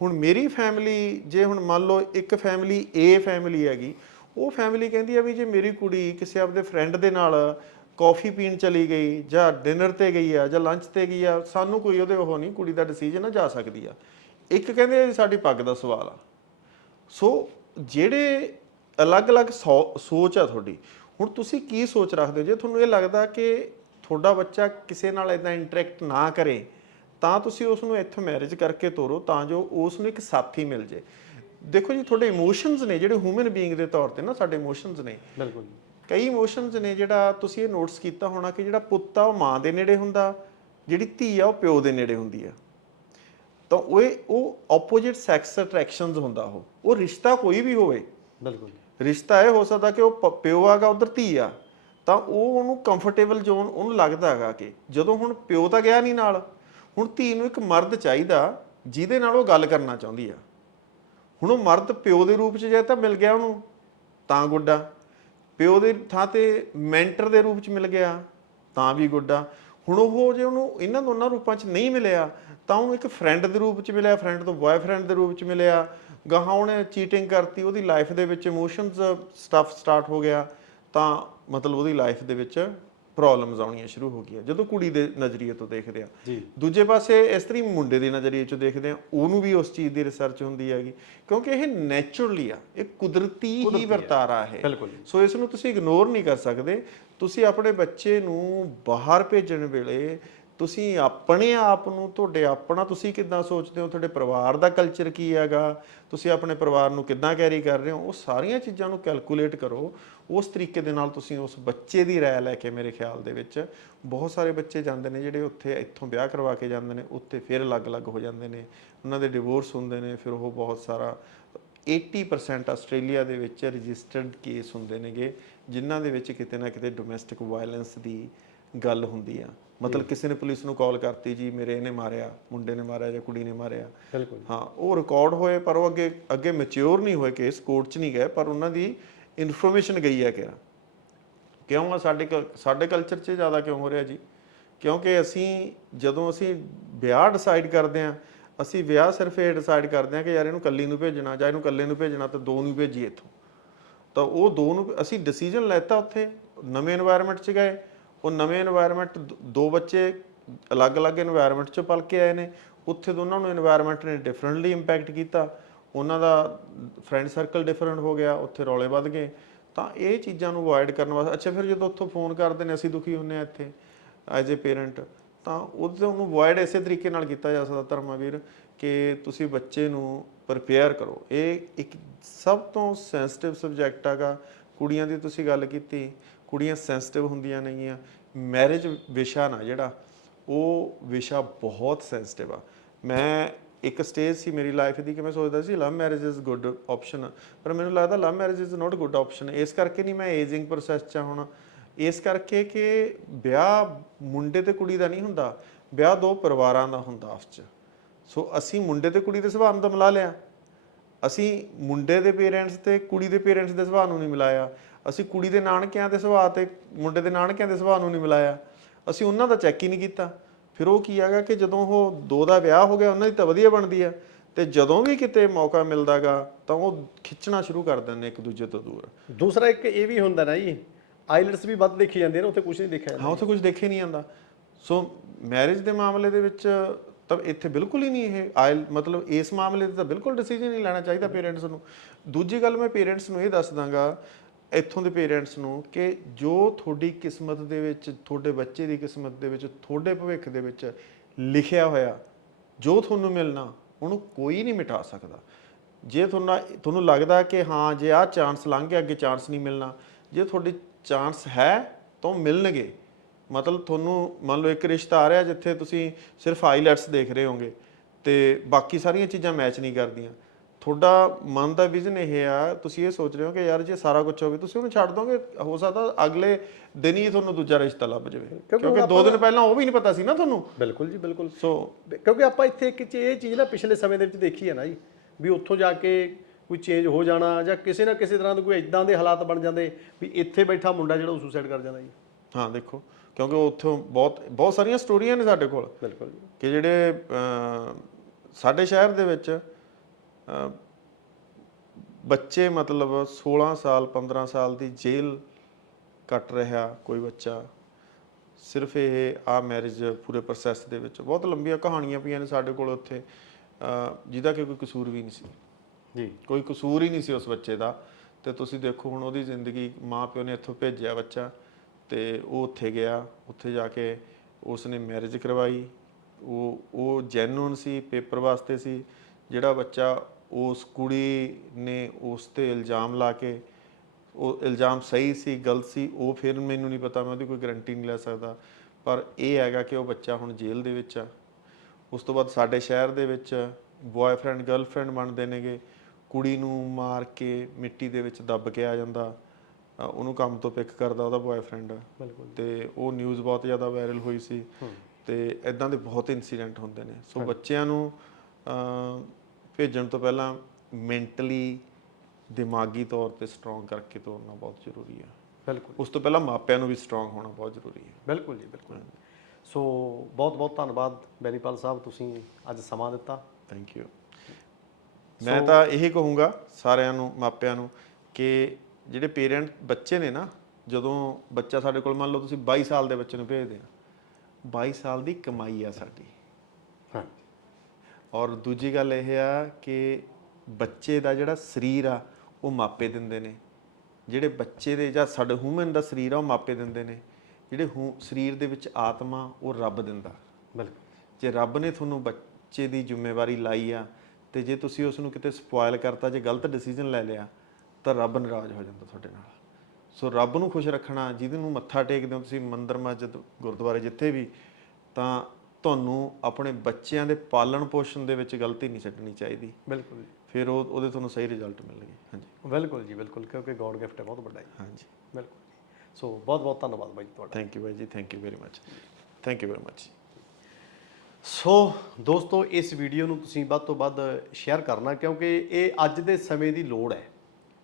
ਹੁਣ ਮੇਰੀ ਫੈਮਿਲੀ ਜੇ ਹੁਣ ਮੰਨ ਲਓ ਇੱਕ ਫੈਮਿਲੀ ਏ ਫੈਮਿਲੀ ਹੈਗੀ ਉਹ ਫੈਮਿਲੀ ਕਹਿੰਦੀ ਆ ਵੀ ਜੇ ਮੇਰੀ ਕੁੜੀ ਕਿਸੇ ਆਪਦੇ ਫਰੈਂਡ ਦੇ ਨਾਲ ਕਾਫੀ ਪੀਣ ਚਲੀ ਗਈ ਜਾਂ ਡਿਨਰ ਤੇ ਗਈ ਆ ਜਾਂ ਲੰਚ ਤੇ ਗਈ ਆ, ਸਾਨੂੰ ਕੋਈ ਉਹਦੇ ਉਹ ਨਹੀਂ, ਕੁੜੀ ਦਾ ਡਿਸੀਜਨ ਆ, ਜਾ ਸਕਦੀ ਆ। ਇੱਕ ਕਹਿੰਦੇ ਸਾਡੀ ਪੱਗ ਦਾ ਸਵਾਲ ਆ। ਸੋ ਜਿਹੜੇ ਅਲੱਗ-ਅਲੱਗ ਸੋ- ਸੋਚ ਆ ਤੁਹਾਡੀ, ਹੁਣ ਤੁਸੀਂ ਕੀ ਸੋਚ ਰੱਖਦੇ ਹੋ? ਜੇ ਤੁਹਾਨੂੰ ਇਹ ਲੱਗਦਾ ਕਿ ਤੁਹਾਡਾ ਬੱਚਾ ਕਿਸੇ ਨਾਲ ਇਦਾਂ ਇੰਟਰੈਕਟ ਨਾ ਕਰੇ, ਤਾਂ ਤੁਸੀਂ ਉਸ ਨੂੰ ਇੱਥੋਂ ਮੈਰਿਜ ਕਰਕੇ ਤੋਰੋ, ਤਾਂ ਜੋ ਉਸ ਨੂੰ ਇੱਕ ਸਾਥੀ ਮਿਲ ਜੇ। ਦੇਖੋ ਜੀ, ਤੁਹਾਡੇ ਇਮੋਸ਼ਨਸ ਨੇ, ਜਿਹੜੇ ਹਿਊਮਨ ਬੀਇੰਗ ਦੇ ਤੌਰ ਤੇ ਨਾ, ਸਾਡੇ ਇਮੋਸ਼ਨਸ ਨੇ। ਬਿਲਕੁਲ ਕਈ ਇਮੋਸ਼ਨਸ ਨੇ ਜਿਹੜਾ ਤੁਸੀਂ ਇਹ ਨੋਟਿਸ ਕੀਤਾ ਹੋਣਾ ਕਿ ਜਿਹੜਾ ਪੁੱਤ ਆ ਉਹ ਮਾਂ ਦੇ ਨੇੜੇ ਹੁੰਦਾ ਜਿਹੜੀ ਧੀ ਆ ਉਹ ਪਿਓ ਦੇ ਨੇੜੇ ਹੁੰਦੀ ਆ। ਤਾਂ ਉਹ ਉਹ ਆਪੋਜ਼ਿਟ ਸੈਕਸ ਅਟਰੈਕਸ਼ਨਸ ਹੁੰਦਾ ਉਹ। ਉਹ ਰਿਸ਼ਤਾ ਕੋਈ ਵੀ ਹੋਵੇ। ਬਿਲਕੁਲ। ਰਿਸ਼ਤਾ ਇਹ ਹੋ ਸਕਦਾ ਕਿ ਉਹ ਪਿਓ ਆਗਾ ਉਧਰ ਧੀ ਆ। ਤਾਂ ਉਹ ਉਹਨੂੰ ਕੰਫਰਟੇਬਲ ਜ਼ੋਨ ਉਹਨੂੰ ਲੱਗਦਾ ਹੈਗਾ ਕਿ ਜਦੋਂ ਹੁਣ ਪਿਓ ਤਾਂ ਗਿਆ ਨਹੀਂ ਨਾਲ ਹੁਣ ਧੀ ਨੂੰ ਇੱਕ ਮਰਦ ਚਾਹੀਦਾ ਜਿਹਦੇ ਨਾਲ ਉਹ ਗੱਲ ਕਰਨਾ ਚਾਹੁੰਦੀ ਆ। ਹੁਣ ਉਹ ਮਰਦ ਪਿਓ ਦੇ ਰੂਪ 'ਚ ਜੇ ਤਾਂ ਮਿਲ ਗਿਆ ਉਹਨੂੰ ਤਾਂ ਗੁੱਡਾ ਪਿਓ ਦੇ ਥਾਂ ਤੇ ਮੈਂਟਰ ਦੇ ਰੂਪ 'ਚ ਮਿਲ ਗਿਆ, ਤਾਂ ਵੀ ਗੁੱਡਾ ਹੁਣ ਉਹ ਜੇ ਉਹਨੂੰ ਇਹਨਾਂ ਦੋਨਾਂ ਰੂਪਾਂ 'ਚ ਨਹੀਂ ਮਿਲਿਆ, ਤਾਂ ਉਹਨੂੰ ਇੱਕ ਫਰੈਂਡ ਦੇ ਰੂਪ 'ਚ ਮਿਲਿਆ ਫਰੈਂਡ ਤੋਂ ਬॉयਫ੍ਰੈਂਡ ਦੇ ਰੂਪ 'ਚ ਮਿਲਿਆ। ਗਾਹਾਂ ਉਹਨੇ ਚੀਟਿੰਗ ਕਰਤੀ, ਉਹਦੀ ਲਾਈਫ ਦੇ ਵਿੱਚ ਇਮੋਸ਼ਨਸ ਸਟਫ ਸਟਾਰਟ ਹੋ ਗਿਆ, ਤਾਂ ਮਤਲਬ ਉਹਦੀ ਲਾਈਫ ਦੇ ਵਿੱਚ ਪ੍ਰੋਬਲਮਸ ਆਉਣੀਆਂ ਸ਼ੁਰੂ ਹੋ ਗਈਆਂ ਜਦੋਂ ਕੁੜੀ ਦੇ ਨਜ਼ਰੀਏ ਤੋਂ ਦੇਖਦੇ ਆ ਦੂਜੇ ਪਾਸੇ ਇਸ ਤਰੀ ਮੁੰਡੇ ਦੇ ਨਜ਼ਰੀਏ ਚੋਂ ਦੇਖਦੇ ਆ ਉਹਨੂੰ ਵੀ ਉਸ ਚੀਜ਼ ਦੀ ਰਿਸਰਚ ਹੁੰਦੀ ਹੈਗੀ ਕਿਉਂਕਿ ਇਹ ਨੇਚਰਲੀ ਆ ਇਹ ਕੁਦਰਤੀ ਹੀ ਵਰਤਾਰਾ ਹੈ ਸੋ ਇਸ ਨੂੰ ਤੁਸੀਂ ਇਗਨੋਰ ਨਹੀਂ ਕਰ ਸਕਦੇ। ਤੁਸੀਂ ਆਪਣੇ ਬੱਚੇ ਨੂੰ ਬਾਹਰ ਭੇਜਣ ਵੇਲੇ ਤੁਸੀਂ ਆਪਣੇ ਆਪ ਨੂੰ ਤੁਹਾਡੇ ਆਪਣਾ ਤੁਸੀਂ ਕਿੱਦਾਂ ਸੋਚਦੇ ਹੋ? ਤੁਹਾਡੇ ਪਰਿਵਾਰ ਦਾ ਕਲਚਰ ਕੀ ਹੈਗਾ? ਤੁਸੀਂ ਆਪਣੇ ਪਰਿਵਾਰ ਨੂੰ ਕਿੱਦਾਂ ਕੈਰੀ ਕਰ ਰਹੇ ਹੋ? ਉਹ ਸਾਰੀਆਂ ਚੀਜ਼ਾਂ ਨੂੰ ਕੈਲਕੂਲੇਟ ਕਰੋ। ਉਸ ਤਰੀਕੇ ਦੇ ਨਾਲ ਤੁਸੀਂ ਉਸ ਬੱਚੇ ਦੀ ਰਾਏ ਲੈ ਕੇ ਮੇਰੇ ਖਿਆਲ ਦੇ ਵਿੱਚ ਬਹੁਤ ਸਾਰੇ ਬੱਚੇ ਜਾਂਦੇ ਨੇ ਜਿਹੜੇ ਉੱਥੇ ਇੱਥੋਂ ਵਿਆਹ ਕਰਵਾ ਕੇ ਜਾਂਦੇ ਨੇ ਉੱਥੇ ਫਿਰ ਅਲੱਗ-ਅਲੱਗ ਹੋ ਜਾਂਦੇ ਨੇ। ਉਹਨਾਂ ਦੇ ਡਿਵੋਰਸ ਹੁੰਦੇ ਨੇ ਫਿਰ ਉਹ ਬਹੁਤ ਸਾਰਾ 80% ਆਸਟ੍ਰੇਲੀਆ ਦੇ ਵਿੱਚ ਰਜਿਸਟਰਡ ਕੇਸ ਹੁੰਦੇ ਨੇਗੇ ਜਿਨ੍ਹਾਂ ਦੇ ਵਿੱਚ ਕਿਤੇ ਨਾ ਕਿਤੇ ਡੋਮੈਸਟਿਕ ਵਾਇਲੈਂਸ ਦੀ ਗੱਲ ਹੁੰਦੀ ਆ। ਮਤਲਬ ਕਿਸੇ ਨੇ ਪੁਲਿਸ ਨੂੰ ਕਾਲ ਕਰਤੀ ਜੀ ਮੇਰੇ ਇਹਨੇ ਮਾਰਿਆ ਮੁੰਡੇ ਨੇ ਮਾਰਿਆ ਜਾਂ ਕੁੜੀ ਨੇ ਮਾਰਿਆ। ਬਿਲਕੁਲ। ਹਾਂ ਉਹ ਰਿਕਾਰਡ ਹੋਏ ਪਰ ਉਹ ਅੱਗੇ ਅੱਗੇ ਮੈਚੁਰ ਨਹੀਂ ਹੋਏ ਕੇਸ ਕੋਰਟ 'ਚ ਨਹੀਂ ਗਏ ਪਰ ਉਹਨਾਂ ਦੀ ਇਨਫੋਰਮੇਸ਼ਨ ਗਈ ਹੈ ਕਿਹਾ ਕਿਉਂ ਆ ਸਾਡੇ ਸਾਡੇ ਕਲਚਰ 'ਚ ਜ਼ਿਆਦਾ ਕਿਉਂ ਹੋ ਰਿਹਾ ਜੀ? ਕਿਉਂਕਿ ਅਸੀਂ ਜਦੋਂ ਅਸੀਂ ਵਿਆਹ ਡਿਸਾਈਡ ਕਰਦੇ ਆ ਅਸੀਂ ਵਿਆਹ ਸਿਰਫ ਇਹ ਡਿਸਾਈਡ ਕਰਦੇ ਆ ਕਿ ਯਾਰ ਇਹਨੂੰ ਕੱਲੀ ਨੂੰ ਭੇਜਣਾ ਜਾਂ ਇਹਨੂੰ ਇਕੱਲੇ ਨੂੰ ਭੇਜਣਾ ਤਾਂ ਦੋ ਨੂੰ ਭੇਜੀ ਇੱਥੋਂ। ਤਾਂ ਉਹ ਦੋ ਨੂੰ, ਅਸੀਂ ਡਿਸੀਜਨ ਲੈਤਾ ਉੱਥੇ, ਨਵੇਂ এনवायरमेंट 'ਚ ਗਏ, ਉਹ ਨਵੇਂ এনवायरमेंट ਦੋ ਬੱਚੇ ਅਲੱਗ-ਅਲੱਗ এনवायरमेंट 'ਚ ਪਲ ਕੇ ਆਏ ਨੇ, ਉੱਥੇ ਦੋਨਾਂ ਨੂੰ এনवायरमेंट ਨੇ ਡਿਫਰੈਂਟਲੀ ਇੰਪੈਕਟ ਕੀਤਾ। ਉਹਨਾਂ ਦਾ ਫਰੈਂਡ ਸਰਕਲ ਡਿਫਰੈਂਟ ਹੋ ਗਿਆ, ਉੱਥੇ ਰੌਲੇ ਵੱਧ ਗਏ। ਤਾਂ ਇਹ ਚੀਜ਼ਾਂ ਨੂੰ ਅਵੋਇਡ ਕਰਨ ਵਾਸਤੇ ਅੱਛਾ, ਫਿਰ ਜਦੋਂ ਉੱਥੋਂ ਫੋਨ ਕਰਦੇ ਨੇ, ਅਸੀਂ ਦੁਖੀ ਹੁੰਨੇ ਆ ਇੱਥੇ ਐਜ਼ ਅ ਪੇਰੈਂਟ ਤਾਂ ਉਹਦੇ ਉਹਨੂੰ ਅਵੋਇਡ ਇਸੇ ਤਰੀਕੇ ਨਾਲ ਕੀਤਾ ਜਾ ਸਕਦਾ ਧਰਮਵੀਰ, ਕਿ ਤੁਸੀਂ ਬੱਚੇ ਨੂੰ ਪ੍ਰਪੇਅਰ ਕਰੋ। ਇਹ ਇੱਕ ਸਭ ਤੋਂ ਸੈਂਸਿਟਿਵ ਸਬਜੈਕਟ ਹੈਗਾ। ਕੁੜੀਆਂ ਦੀ ਤੁਸੀਂ ਗੱਲ ਕੀਤੀ, ਕੁੜੀਆਂ ਸੈਂਸਿਟਿਵ ਹੁੰਦੀਆਂ ਨੇਗੀਆਂ। ਮੈਰਿਜ ਵਿਸ਼ਾ ਨਾ ਜਿਹੜਾ, ਉਹ ਵਿਸ਼ਾ ਬਹੁਤ ਸੈਂਸਿਟਿਵ ਆ। ਮੈਂ ਇੱਕ ਸਟੇਜ ਸੀ ਮੇਰੀ ਲਾਈਫ ਦੀ ਕਿ ਮੈਂ ਸੋਚਦਾ ਸੀ love marriage is good option ਪਰ ਮੈਨੂੰ ਲੱਗਦਾ love marriage is not good option ਇਸ ਕਰਕੇ ਨਹੀਂ ਮੈਂ ਏਜਿੰਗ ਪ੍ਰੋਸੈਸ 'ਚ ਹੁਣ। ਇਸ ਕਰਕੇ ਕਿ ਵਿਆਹ ਮੁੰਡੇ ਤੇ ਕੁੜੀ ਦਾ ਨਹੀਂ ਹੁੰਦਾ, ਵਿਆਹ ਦੋ ਪਰਿਵਾਰਾਂ ਦਾ ਹੁੰਦਾ ਆਪਸ 'ਚ। ਸੋ ਅਸੀਂ ਮੁੰਡੇ ਤੇ ਕੁੜੀ ਦੇ ਸੁਭਾਅ ਨੂੰ ਤਾਂ ਮਿਲਾ ਲਿਆ। ਅਸੀਂ ਮੁੰਡੇ ਦੇ ਪੇਰੈਂਟਸ ਤੇ ਕੁੜੀ ਦੇ ਪੇਰੈਂਟਸ ਦੇ ਸੁਭਾਅ ਨੂੰ ਨਹੀਂ ਮਿਲਾਇਆ। ਅਸੀਂ ਕੁੜੀ ਦੇ ਨਾਨਕਿਆਂ ਦੇ ਸੁਭਾਅ ਤੇ ਮੁੰਡੇ ਦੇ ਨਾਨਕਿਆਂ ਦੇ ਸੁਭਾਅ ਨੂੰ ਨਹੀਂ ਮਿਲਾਇਆ। ਅਸੀਂ ਉਹਨਾਂ ਦਾ ਚੈੱਕ ਹੀ ਨਹੀਂ ਕੀਤਾ। ਫਿਰ ਉਹ ਕੀ ਹੈਗਾ ਕਿ ਜਦੋਂ ਉਹ ਦੋ ਦਾ ਵਿਆਹ ਹੋ ਗਿਆ ਉਹਨਾਂ ਦੀ ਤਾਂ ਵਧੀਆ ਬਣਦੀ ਆ। ਤੇ ਜਦੋਂ ਵੀ ਕਿਤੇ ਮੌਕਾ ਮਿਲਦਾਗਾ ਤਾਂ ਉਹ ਖਿੱਚਣਾ ਸ਼ੁਰੂ ਕਰ ਦਿੰਦੇ ਇੱਕ ਦੂਜੇ ਤੋਂ ਦੂਰ। ਦੂਸਰਾ ਇੱਕ ਇਹ ਵੀ ਹੁੰਦਾ ਨਾ ਜੀ ਆਈਲੈਟਸ ਵੀ ਵੱਧ ਦੇਖੀ ਜਾਂਦੀ ਹੈ ਨਾ ਉੱਥੇ ਕੁਝ ਨਹੀਂ ਦੇਖਿਆ ਜਾਂਦਾ। ਹਾਂ ਉੱਥੇ ਕੁਝ ਦੇਖੇ ਨਹੀਂ ਜਾਂਦਾ। ਸੋ ਮੈਰਿਜ ਦੇ ਮਾਮਲੇ ਦੇ ਵਿੱਚ ਤਾਂ ਇੱਥੇ ਬਿਲਕੁਲ ਹੀ ਨਹੀਂ ਇਹ ਆਇਲ ਮਤਲਬ ਇਸ ਮਾਮਲੇ ਤੇ ਤਾਂ ਬਿਲਕੁਲ ਡਿਸੀਜਨ ਨਹੀਂ ਲੈਣਾ ਚਾਹੀਦਾ ਪੇਰੈਂਟਸ ਨੂੰ। ਦੂਜੀ ਗੱਲ ਮੈਂ ਪੇਰੈਂਟਸ ਨੂੰ ਇਹ ਦੱਸ ਦਾਂਗਾ ਇੱਥੋਂ ਦੇ ਪੇਰੈਂਟਸ ਨੂੰ ਕਿ ਜੋ ਤੁਹਾਡੀ ਕਿਸਮਤ ਦੇ ਵਿੱਚ, ਤੁਹਾਡੇ ਬੱਚੇ ਦੀ ਕਿਸਮਤ ਦੇ ਵਿੱਚ, ਤੁਹਾਡੇ ਭਵਿੱਖ ਦੇ ਵਿੱਚ ਲਿਖਿਆ ਹੋਇਆ, ਜੋ ਤੁਹਾਨੂੰ ਮਿਲਣਾ, ਉਹਨੂੰ ਕੋਈ ਨਹੀਂ ਮਿਟਾ ਸਕਦਾ। ਜੇ ਤੁਹਾਨੂੰ ਤੁਹਾਨੂੰ ਲੱਗਦਾ ਕਿ ਹਾਂ, ਜੇ ਆਹ ਚਾਂਸ ਲੰਘ ਗਿਆ, ਅੱਗੇ ਚਾਂਸ ਨਹੀਂ ਮਿਲਣਾ, ਜੇ ਤੁਹਾਡੀ ਚਾਂਸ ਹੈ, ਤਾਂ ਉਹ ਮਿਲਣਗੇ। ਮਤਲਬ ਤੁਹਾਨੂੰ, ਮੰਨ ਲਓ ਇੱਕ ਰਿਸ਼ਤਾ ਆ ਰਿਹਾ ਜਿੱਥੇ ਤੁਸੀਂ ਸਿਰਫ ਆਈਲੈਟਸ ਦੇਖ ਰਹੇ ਹੋਗੇ ਤੇ ਬਾਕੀ ਸਾਰੀਆਂ ਚੀਜ਼ਾਂ ਮੈਚ ਨਹੀਂ ਕਰਦੀਆਂ। ਤੁਹਾਡਾ ਮਨ ਦਾ ਵਿਜ਼ਨ ਇਹ ਆ ਤੁਸੀਂ ਇਹ ਸੋਚ ਰਹੇ ਹੋ ਕਿ ਯਾਰ ਜੇ ਸਾਰਾ ਕੁਝ ਹੋਵੇ ਤੁਸੀਂ ਉਹਨੂੰ ਛੱਡ ਦੋਗੇ? ਹੋ ਸਕਦਾ ਅਗਲੇ ਦਿਨ ਹੀ ਤੁਹਾਨੂੰ ਦੂਜਾ ਰਿਸ਼ਤਾ ਲੱਭ ਜਾਵੇ। ਕਿਉਂਕਿ ਦੋ ਦਿਨ ਪਹਿਲਾਂ ਉਹ ਵੀ ਨਹੀਂ ਪਤਾ ਸੀ ਨਾ ਤੁਹਾਨੂੰ। ਬਿਲਕੁਲ ਜੀ ਬਿਲਕੁਲ। ਸੋ ਕਿਉਂਕਿ ਆਪਾਂ ਇੱਥੇ ਇੱਕ ਚੀ- ਇਹ ਚੀਜ਼ ਨਾ ਪਿਛਲੇ ਸਮੇਂ ਦੇ ਵਿੱਚ ਦੇਖੀ ਹੈ ਨਾ ਜੀ ਵੀ ਉੱਥੋਂ ਜਾ ਕੇ ਕੋਈ ਚੇਂਜ ਹੋ ਜਾਣਾ ਜਾਂ ਕਿਸੇ ਨਾ ਕਿਸੇ ਤਰ੍ਹਾਂ ਦੇ ਕੋਈ ਇਦਾਂ ਦੇ ਹਾਲਾਤ ਬਣ ਜਾਂਦੇ ਵੀ ਇੱਥੇ ਬੈਠਾ ਮੁੰਡਾ ਜਿਹੜਾ ਉਹ ਸੁਸਾਈਡ ਕਰ ਜਾਂਦਾ ਜੀ। ਹਾਂ ਦੇਖੋ ਕਿਉਂਕਿ ਉੱਥੋਂ ਬਹੁਤ ਬਹੁਤ ਸਾਰੀਆਂ ਸਟੋਰੀਆਂ ਨੇ ਸਾਡੇ ਕੋਲ ਬਿਲਕੁਲ ਜੀ। ਕਿ ਜਿਹੜੇ ਸਾਡੇ ਸ਼ਹਿਰ ਦੇ ਵਿੱਚ ਬੱਚੇ ਮਤਲਬ 16 ਸਾਲ 15 ਸਾਲ ਦੀ ਜੇਲ੍ਹ ਕੱਟ ਰਿਹਾ ਕੋਈ ਬੱਚਾ। ਸਿਰਫ ਇਹ ਆ ਮੈਰਿਜ ਪੂਰੇ ਪ੍ਰੋਸੈਸ ਦੇ ਵਿੱਚ। ਬਹੁਤ ਲੰਬੀਆਂ ਕਹਾਣੀਆਂ ਪਈਆਂ ਨੇ ਸਾਡੇ ਕੋਲ ਉੱਥੇ। ਜਿਹਦਾ ਕਿ ਕੋਈ ਕਸੂਰ ਵੀ ਨਹੀਂ ਸੀ। ਜੀ। ਕੋਈ ਕਸੂਰ ਹੀ ਨਹੀਂ ਸੀ ਉਸ ਬੱਚੇ ਦਾ। ਤੇ ਤੁਸੀਂ ਦੇਖੋ ਹੁਣ ਉਹਦੀ ਜ਼ਿੰਦਗੀ ਮਾਂ ਪਿਓ ਨੇ ਇੱਥੋਂ ਭੇਜਿਆ ਬੱਚਾ ਤੇ ਉਹ ਉੱਥੇ ਗਿਆ। ਉੱਥੇ ਜਾ ਕੇ ਉਸਨੇ ਮੈਰਿਜ ਕਰਵਾਈ। ਉਹ ਉਹ ਜੈਨੂਨ ਸੀ ਪੇਪਰ ਵਾਸਤੇ ਸੀ। ਜਿਹੜਾ ਬੱਚਾ ਉਸ ਕੁੜੀ ਨੇ ਉਸ ਤੇ ਇਲਜ਼ਾਮ ਲਾ ਕੇ ਉਹ ਇਲਜ਼ਾਮ ਸਹੀ ਸੀ ਗਲਤ ਸੀ ਉਹ ਫਿਰ ਮੈਨੂੰ ਨਹੀਂ ਪਤਾ ਮੈਂ ਉਹਦੀ ਕੋਈ ਗਾਰੰਟੀ ਨਹੀਂ ਲੈ ਸਕਦਾ। ਪਰ ਇਹ ਹੈਗਾ ਕਿ ਉਹ ਬੱਚਾ ਹੁਣ ਜੇਲ੍ਹ ਦੇ ਵਿੱਚ ਆ। ਉਸ ਤੋਂ ਬਾਅਦ ਸਾਡੇ ਸ਼ਹਿਰ ਦੇ ਵਿੱਚ ਬॉयਫ੍ਰੈਂਡ ਗਰਲਫ੍ਰੈਂਡ ਬਣਦੇ ਨੇਗੇ। ਕੁੜੀ ਨੂੰ ਮਾਰ ਕੇ ਮਿੱਟੀ ਦੇ ਵਿੱਚ ਦੱਬ ਕੇ ਆ ਜਾਂਦਾ। ਉਹਨੂੰ ਕੰਮ ਤੋਂ ਪਿਕ ਕਰਦਾ ਉਹਦਾ ਬॉयਫ੍ਰੈਂਡ ਬਿਲਕੁਲ। ਤੇ ਉਹ ਨਿਊਜ਼ ਬਹੁਤ ਜ਼ਿਆਦਾ ਵਾਇਰਲ ਹੋਈ ਸੀ। ਤੇ ਇਦਾਂ ਦੇ ਬਹੁਤ ਇਨਸੀਡੈਂਟ ਹੁੰਦੇ ਨੇ। ਸੋ ਬੱਚਿਆਂ ਨੂੰ ਭੇਜਣ ਤੋਂ ਪਹਿਲਾਂ ਮੈਂਟਲੀ ਦਿਮਾਗੀ ਤੌਰ ਤੇ ਸਟਰੋਂਗ ਕਰਕੇ ਤੋਰਨਾ ਬਹੁਤ ਜ਼ਰੂਰੀ ਹੈ ਬਿਲਕੁਲ। ਉਸ ਤੋਂ ਪਹਿਲਾਂ ਮਾਪਿਆਂ ਨੂੰ ਵੀ ਸਟਰੋਂਗ ਹੋਣਾ ਬਹੁਤ ਜ਼ਰੂਰੀ ਹੈ ਬਿਲਕੁਲ ਜੀ ਬਿਲਕੁਲ। ਸੋ ਬਹੁਤ ਬਹੁਤ ਧੰਨਵਾਦ ਬੈਨੀਪਾਲ ਸਾਹਿਬ ਤੁਸੀਂ ਅੱਜ ਸਮਾਂ ਦਿੱਤਾ। ਥੈਂਕ ਯੂ ਮੈਂ ਤਾਂ ਇਹੀ ਕਹੂੰਗਾ ਸਾਰਿਆਂ ਨੂੰ ਮਾਪਿਆਂ ਨੂੰ ਕਿ ਜਿਹੜੇ ਪੇਰੈਂਟ ਬੱਚੇ ਨੇ ਨਾ ਜਦੋਂ ਬੱਚਾ ਸਾਡੇ ਕੋਲ ਮੰਨ ਲਓ ਤੁਸੀਂ 22 ਸਾਲ ਦੇ ਬੱਚੇ ਨੂੰ ਭੇਜਦੇ ਆ 22 ਸਾਲ ਦੀ ਕਮਾਈ ਆ ਸਾਡੀ। ਹਾਂ ਔਰ ਦੂਜੀ ਗੱਲ ਇਹ ਆ ਕਿ ਬੱਚੇ ਦਾ ਜਿਹੜਾ ਸਰੀਰ ਆ ਉਹ ਮਾਪੇ ਦਿੰਦੇ ਨੇ। ਜਿਹੜੇ ਬੱਚੇ ਦੇ ਜਾਂ ਸਾਡੇ ਹਿਊਮਨ ਦਾ ਸਰੀਰ ਆ ਉਹ ਮਾਪੇ ਦਿੰਦੇ ਨੇ। ਜਿਹੜੇ ਹੂ- ਸਰੀਰ ਦੇ ਵਿੱਚ ਆਤਮਾ ਉਹ ਰੱਬ ਦਿੰਦਾ। ਬਿਲਕੁਲ। ਜੇ ਰੱਬ ਨੇ ਤੁਹਾਨੂੰ ਬੱਚੇ ਦੀ ਜ਼ਿੰਮੇਵਾਰੀ ਲਾਈ ਆ ਤੇ ਜੇ ਤੁਸੀਂ ਉਸ ਨੂੰ ਕਿਤੇ ਸਪੋਇਲ ਕਰਤਾ ਜੇ ਗਲਤ ਡਿਸੀਜਨ ਲੈ ਲਿਆ ਤਾਂ ਰੱਬ ਨਾਰਾਜ਼ ਹੋ ਜਾਂਦਾ ਤੁਹਾਡੇ ਨਾਲ। ਸੋ ਰੱਬ ਨੂੰ ਖੁਸ਼ ਰੱਖਣਾ ਜਿਹਦੇ ਨੂੰ ਮੱਥਾ ਟੇਕਦੇ ਹੋ ਤੁਸੀਂ ਮੰਦਰ ਮਸਜਿਦ ਗੁਰਦੁਆਰੇ ਜਿੱਥੇ ਵੀ ਤਾਂ ਤੁਹਾਨੂੰ ਆਪਣੇ ਬੱਚਿਆਂ ਦੇ ਪਾਲਣ ਪੋਸ਼ਣ ਦੇ ਵਿੱਚ ਗਲਤੀ ਨਹੀਂ ਛੱਡਣੀ ਚਾਹੀਦੀ। ਬਿਲਕੁਲ ਜੀ। ਫਿਰ ਉਹ ਉਹਦੇ ਤੁਹਾਨੂੰ ਸਹੀ ਰਿਜ਼ਲਟ ਮਿਲਣਗੇ। ਹਾਂਜੀ। ਬਿਲਕੁਲ ਜੀ ਬਿਲਕੁਲ ਕਿਉਂਕਿ ਗੋਡ ਗਿਫਟ ਹੈ ਬਹੁਤ ਵੱਡਾ ਜੀ। ਹਾਂਜੀ। ਬਿਲਕੁਲ ਸੋ ਬਹੁਤ ਬਹੁਤ ਧੰਨਵਾਦ ਬਾਈ ਜੀ ਤੁਹਾਡਾ। Thank you bye ji thank you very much thank you very much so ਦੋਸਤੋ ਇਸ ਵੀਡੀਓ ਨੂੰ ਤੁਸੀਂ ਵੱਧ ਤੋਂ ਵੱਧ ਸ਼ੇਅਰ ਕਰਨਾ ਕਿਉਂਕਿ ਇਹ ਅੱਜ ਦੇ ਸਮੇਂ ਦੀ ਲੋੜ ਹੈ।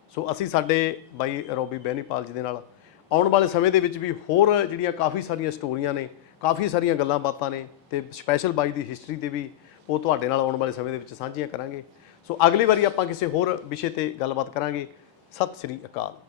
ਸੋ ਅਸੀਂ ਸਾਡੇ ਬਾਈ ਰੋਬੀ ਬੈਨੀਪਾਲ ਜੀ ਦੇ ਨਾਲ ਆਉਣ ਵਾਲੇ ਸਮੇਂ ਦੇ ਵਿੱਚ ਵੀ ਹੋਰ ਜਿਹੜੀਆਂ ਕਾਫੀ ਸਾਰੀਆਂ ਸਟੋਰੀਆਂ ਨੇ ਕਾਫੀ ਸਾਰੀਆਂ ਗੱਲਾਂ ਬਾਤਾਂ ਨੇ ਤੇ ਸਪੈਸ਼ਲ ਬਾਈ ਦੀ ਹਿਸਟਰੀ ਤੇ ਵੀ ਉਹ ਤੁਹਾਡੇ ਨਾਲ ਆਉਣ ਵਾਲੇ ਸਮੇਂ ਦੇ ਵਿੱਚ ਸਾਂਝੀਆਂ ਕਰਾਂਗੇ। ਸੋ ਅਗਲੀ ਵਾਰੀ ਆਪਾਂ ਕਿਸੇ ਹੋਰ ਵਿਸ਼ੇ ਤੇ ਗੱਲਬਾਤ ਕਰਾਂਗੇ। ਸਤਿ ਸ੍ਰੀ ਅਕਾਲ।